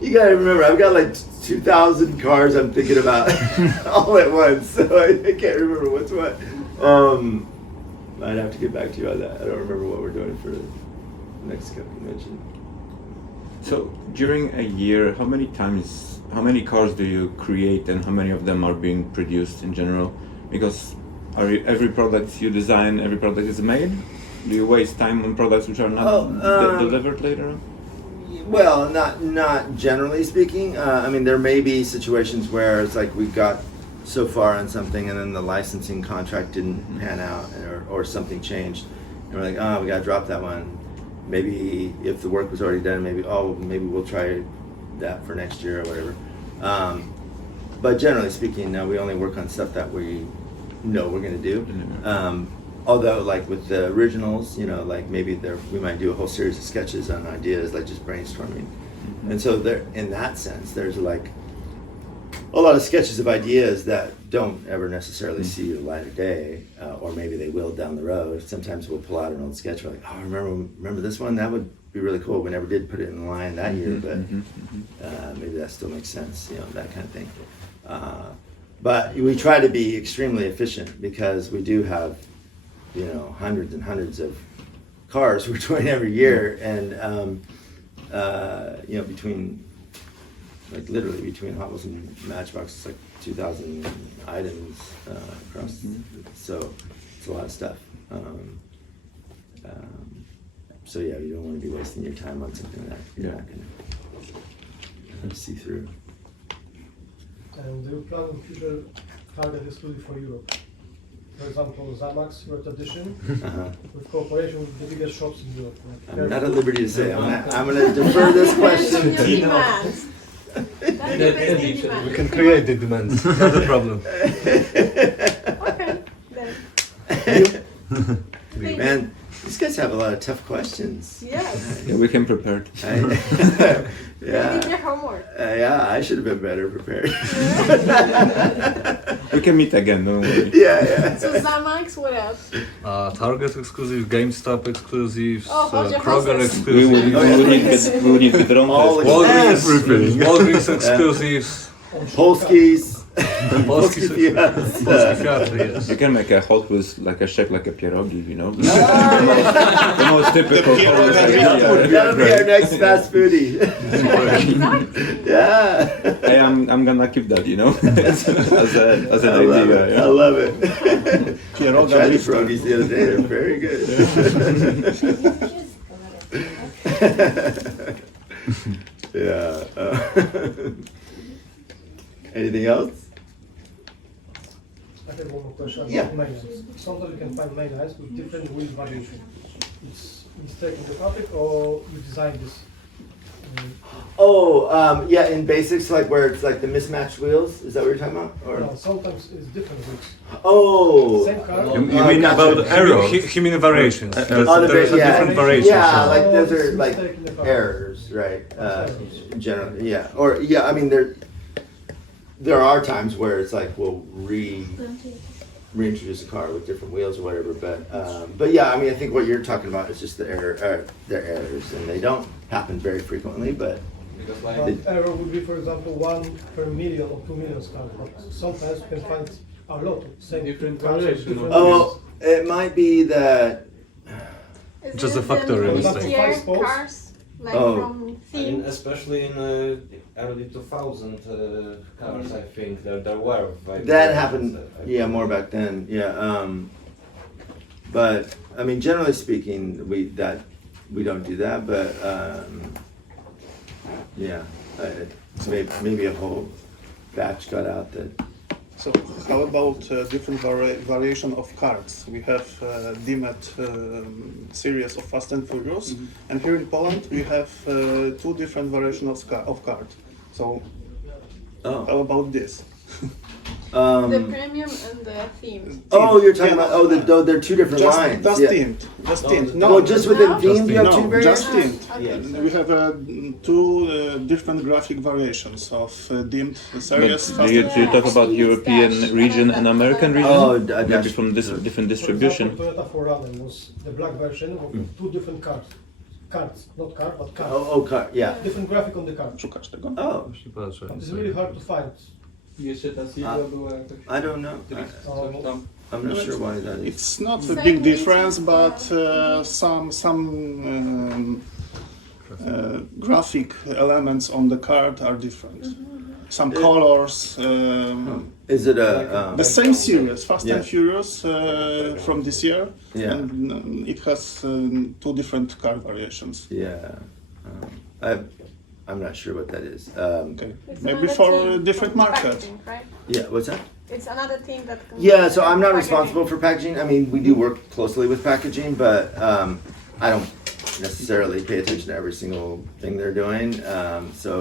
You gotta remember, I've got like 2,000 cars I'm thinking about all at once, so I can't remember what's what. I'd have to get back to you on that. I don't remember what we're doing for the Mexico convention. So during a year, how many cars do you create, and how many of them are being produced in general? Because every product you design, every product is made? Do you waste time on products which are not delivered later on? Well, not generally speaking. I mean, there may be situations where it's like we got so far on something and then the licensing contract didn't pan out, or something changed, and we're like, oh, we gotta drop that one. Maybe if the work was already done, maybe we'll try that for next year or whatever. But generally speaking, no, we only work on stuff that we know we're gonna do. Although, like with the originals, like maybe we might do a whole series of sketches on ideas, like just brainstorming. And so there, in that sense, there's like a lot of sketches of ideas that don't ever necessarily see the light of day, or maybe they will down the road. Sometimes we'll pull out an old sketch, we're like, oh, remember this one? That would be really cool. We never did put it in line that year, but maybe that still makes sense, you know, that kind of thing. But we try to be extremely efficient because we do have, you know, hundreds and hundreds of cars we're doing every year, and you know, literally between Hot Wheels and Matchbox, it's like 2,000 items across. So it's a lot of stuff. So yeah, you don't want to be wasting your time on something that you're not going to see through. And do you plan in future target exclusive for Europe? For example, Zamax World Edition with cooperation with the biggest shops in Europe. Like I'm not at liberty to say. I'm going to defer this question to you. We can create the demands, not a problem. Okay, then. Man, these guys have a lot of tough questions. Yes. Yeah, we came prepared. You did your Yeah. homework. Yeah, I should have been better prepared. We can meet again, don't worry. Yeah. So Zamax, what else? Target exclusive, GameStop exclusives, Oh, hold your Kroger horses. We will, exclusives, we will need Biedronka. All Walgreens, Walgreens exclusives, Polskis. Polski Fiat. Fiat, yes. You can make a Hot Wheels like a shape like a pierogi, you know? The most typical colors are That'll be our next fast foodie. Yeah. Hey, I'm gonna keep that, you know, as an I love idea. it. Yeah? I love it. I tried the pierogies the other day. They're very good. Yeah. Anything else? I have one more question Yeah. about main lines. Sometimes you can find main lines with different wheel variation. It's mistake in the fabric or you design this? Yeah, in basics, like where it's like the mismatched wheels. Is that what you're talking about? Or No, sometimes it's different wheels. oh, Same car. You mean gotcha. about errors? He mean variations. Oh, There's a different variation. Yeah, so- like those are It's like mistake in the fabric. errors, right? Generally, yeah. Or yeah, I mean there are times where it's like we'll reintroduce a car with different wheels or whatever, but yeah, I mean I think what you're talking about is just the errors, and they don't happen very frequently, but Because like But error would be, for example, 1 per million or 2 million cars, but sometimes you can find a lot of same Different cars with variation of different oh, it might be that Is Just it a factory the mistake. mid-tier Five spokes? cars, like Oh. from I mean, theme? especially in early 2000 cars, I think there were that happened. Yeah, more back then. Yeah, but I mean, generally speaking, we don't do that, but yeah, maybe a whole batch got out that. So how about different variation of cards? We have DMAT series of Fast and Furious, and here in Poland we have 2 different variations of card. So how Oh, about this? The premium and the theme. oh, you're talking Yeah. about they're 2 different Just, lines. just yeah. themed. Just themed. No, just within No? themed, you have 2 No, variants. just themed. Okay. We have 2 different graphic variations of themed series. But do you talk about European region and American region? Oh, Maybe from this different distribution. For example, Toyota 4Runner was the black version of 2 different cards. Cards, not car, but cards. Yeah. Different graphic on the card. Szukasz tego? Oh, It's really hard to find. Jeszcze ta sigla była jakaś... I don't know. Coś tam. I'm not sure why that is. It's not a Same big reason, difference, but some graphic elements on the card are different. Some colors. Is it a? The same series, Fast Yeah. and Furious, from this year, Yeah. and it has 2 different car variations. Yeah. I'm not sure what that is. Okay, It's maybe another for theme a different from market. packaging, right? Yeah. What's that? It's another team that. Yeah. So I'm not packaging. responsible for packaging. I mean, we do work closely with packaging, but I don't necessarily pay attention to every single thing they're doing. So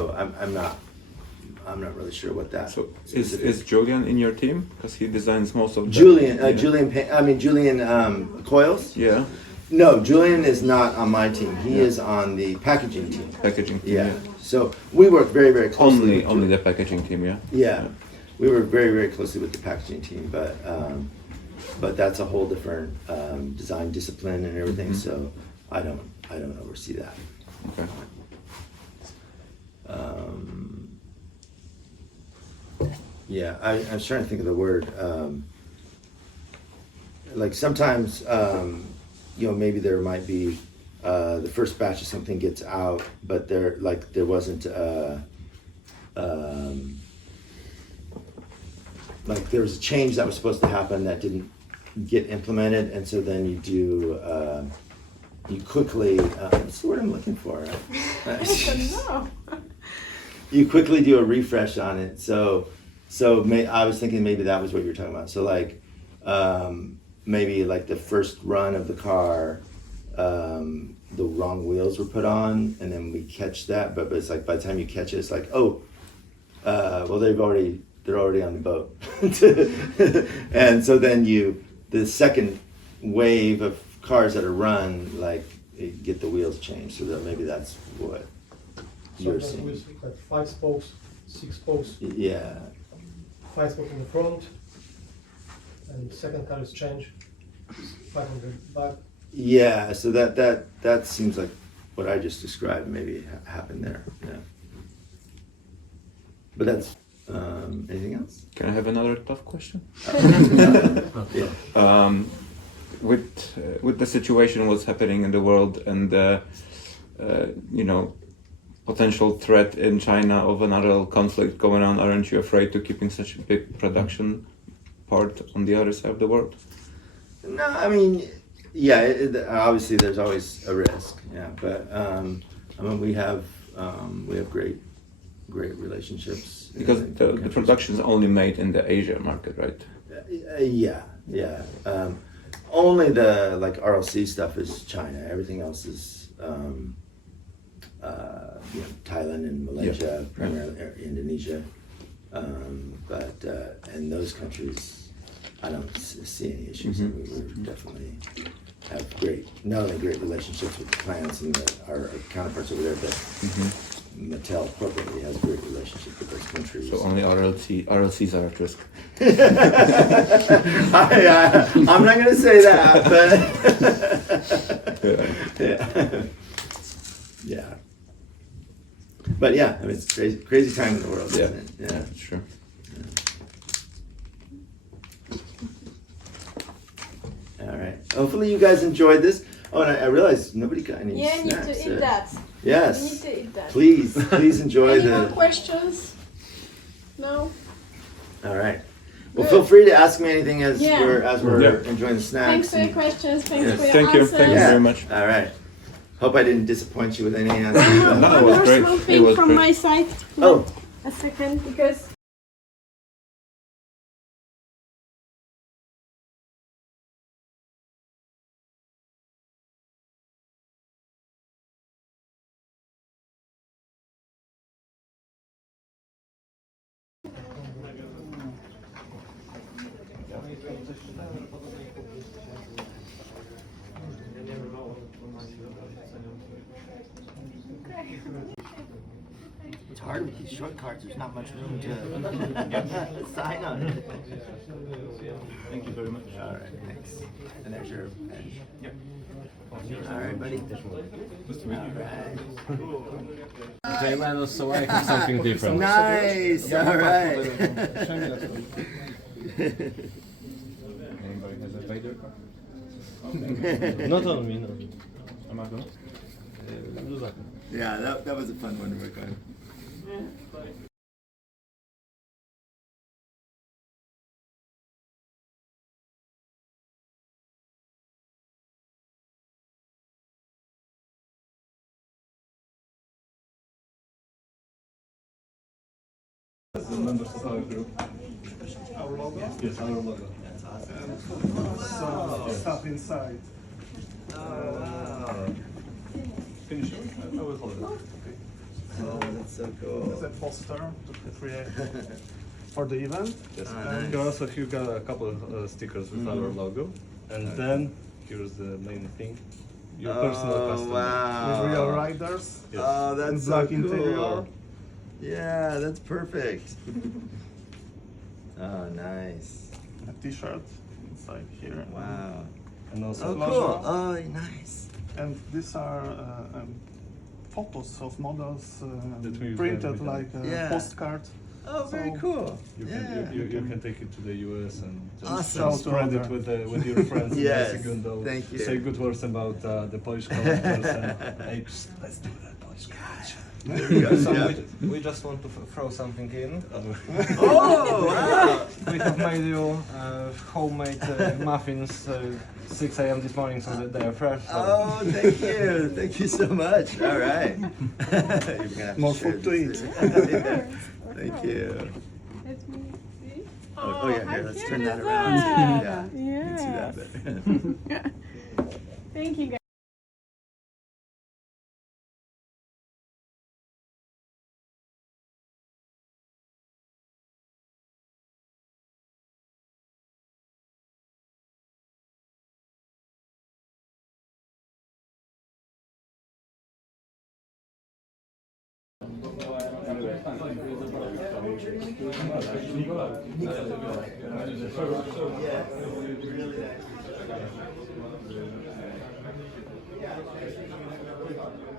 I'm not really sure what that. So is Julian in your team? Because he designs most of the... Julian? Yeah. Julian Coils. Yeah. No, Julian is not on my team. He is on the packaging team. Packaging team, Yeah. So we work very, very closely. with Only the packaging team, yeah. Yeah, we work very, very closely with the packaging team, but that's a whole different design discipline and everything. So I don't oversee that. Okay. Yeah, I was trying to think of the word. Like sometimes, maybe there might be the first batch of something gets out, but there wasn't like there was a change that was supposed to happen that didn't get implemented, and so then you quickly what's the word I'm looking for? I don't know. You quickly do a refresh on it. So I was thinking maybe that was what you were talking about. So like maybe like the first run of the car, the wrong wheels were put on, and then we catch that. But it's like by the time you catch it, it's like, well, they're already on the boat. And so then the second wave of cars that are run, like get the wheels changed. So that maybe that's what you're Sometimes seeing. wheels like 5 spokes, 6 spokes, Yeah. 5 spokes in the front, and second car is changed, 5 on the back. Yeah, so that seems like what I just described maybe happened there. Yeah. But that's anything else? Can I have another tough question? Yeah. With the situation what's happening in the world and the potential threat in China of another conflict going on, aren't you afraid to keeping such a big production part on the other side of the world? No, I mean, yeah. Obviously, there's always a risk. Yeah, but I mean, we have great relationships. Because the production is only made in the Asia market, right? Yeah. Only the like RLC stuff is China. Everything else is Thailand and Malaysia, primarily Indonesia. But in those countries, I don't see any issues. We definitely have not only great relationships with the plants and our counterparts over there, but MATTEL corporately has great relationships with those countries. So only RLCs are at risk. I'm not going to say that, but yeah. But yeah, I mean, it's crazy time in the world, isn't it? Yeah, sure. All right. Hopefully you guys enjoyed this. Oh, and I realized nobody got any Yeah, you need snacks. to eat that. Yes. You need to eat that. Please enjoy Any more the. questions? No? All right. Well, feel free to ask me anything as Yeah. we're enjoying the snacks. Thanks for your and- questions. Thanks Yes. for your Thank you. answers. Thank you Yeah. very much. All right. Hope I didn't disappoint you with any answers. One No, it was more great. small It thing was from great. my side. Oh. A second, because It's hard with these short cards. There's not much room to sign on it. Thank you very much. All right, thanks. And there's your pen. Yep. All right, buddy. All right. So I have something different. Nice. All right. Anybody has a Vader card? Not on me, no. Am I going? Yeah, that was a fun one to work on. The members of our group. Our logo? Yes, our logo. That's awesome. Some stuff inside. Can you show it? I will hold it. Oh, that's so cool. It's a poster to create for the event. Yes. Ah, And nice. you also got a couple of stickers with our logo. And then here's the main thing. Your personal customer. Wow. With real riders. Yes. Oh, that's And so black cool. interior. Yeah, that's perfect. Oh, nice. A t-shirt inside here. Wow. And also Oh, cool. Oh, nice. And these are photos of models That we've printed done. like a Yeah. postcard. Oh, very So, cool. you Yeah. can you can take it to the US and just Awesome. spread it with your friends Yes, in Michigan. thank you. Say good words about the Polish collectors and hey, let's do that Polish culture. There we go. So Yeah. we just want to throw something in. Oh, wow. We have made you homemade muffins 6 a.m. this morning, so that they are fresh. So. Oh, thank you. Thank you so much. All right. You're gonna have More share food to this. eat. Yeah. Thank you. Let me see. Oh, yeah, here, how let's cute turn that is around. that? Yeah, you can see that better. Thank you, guys. Really nice.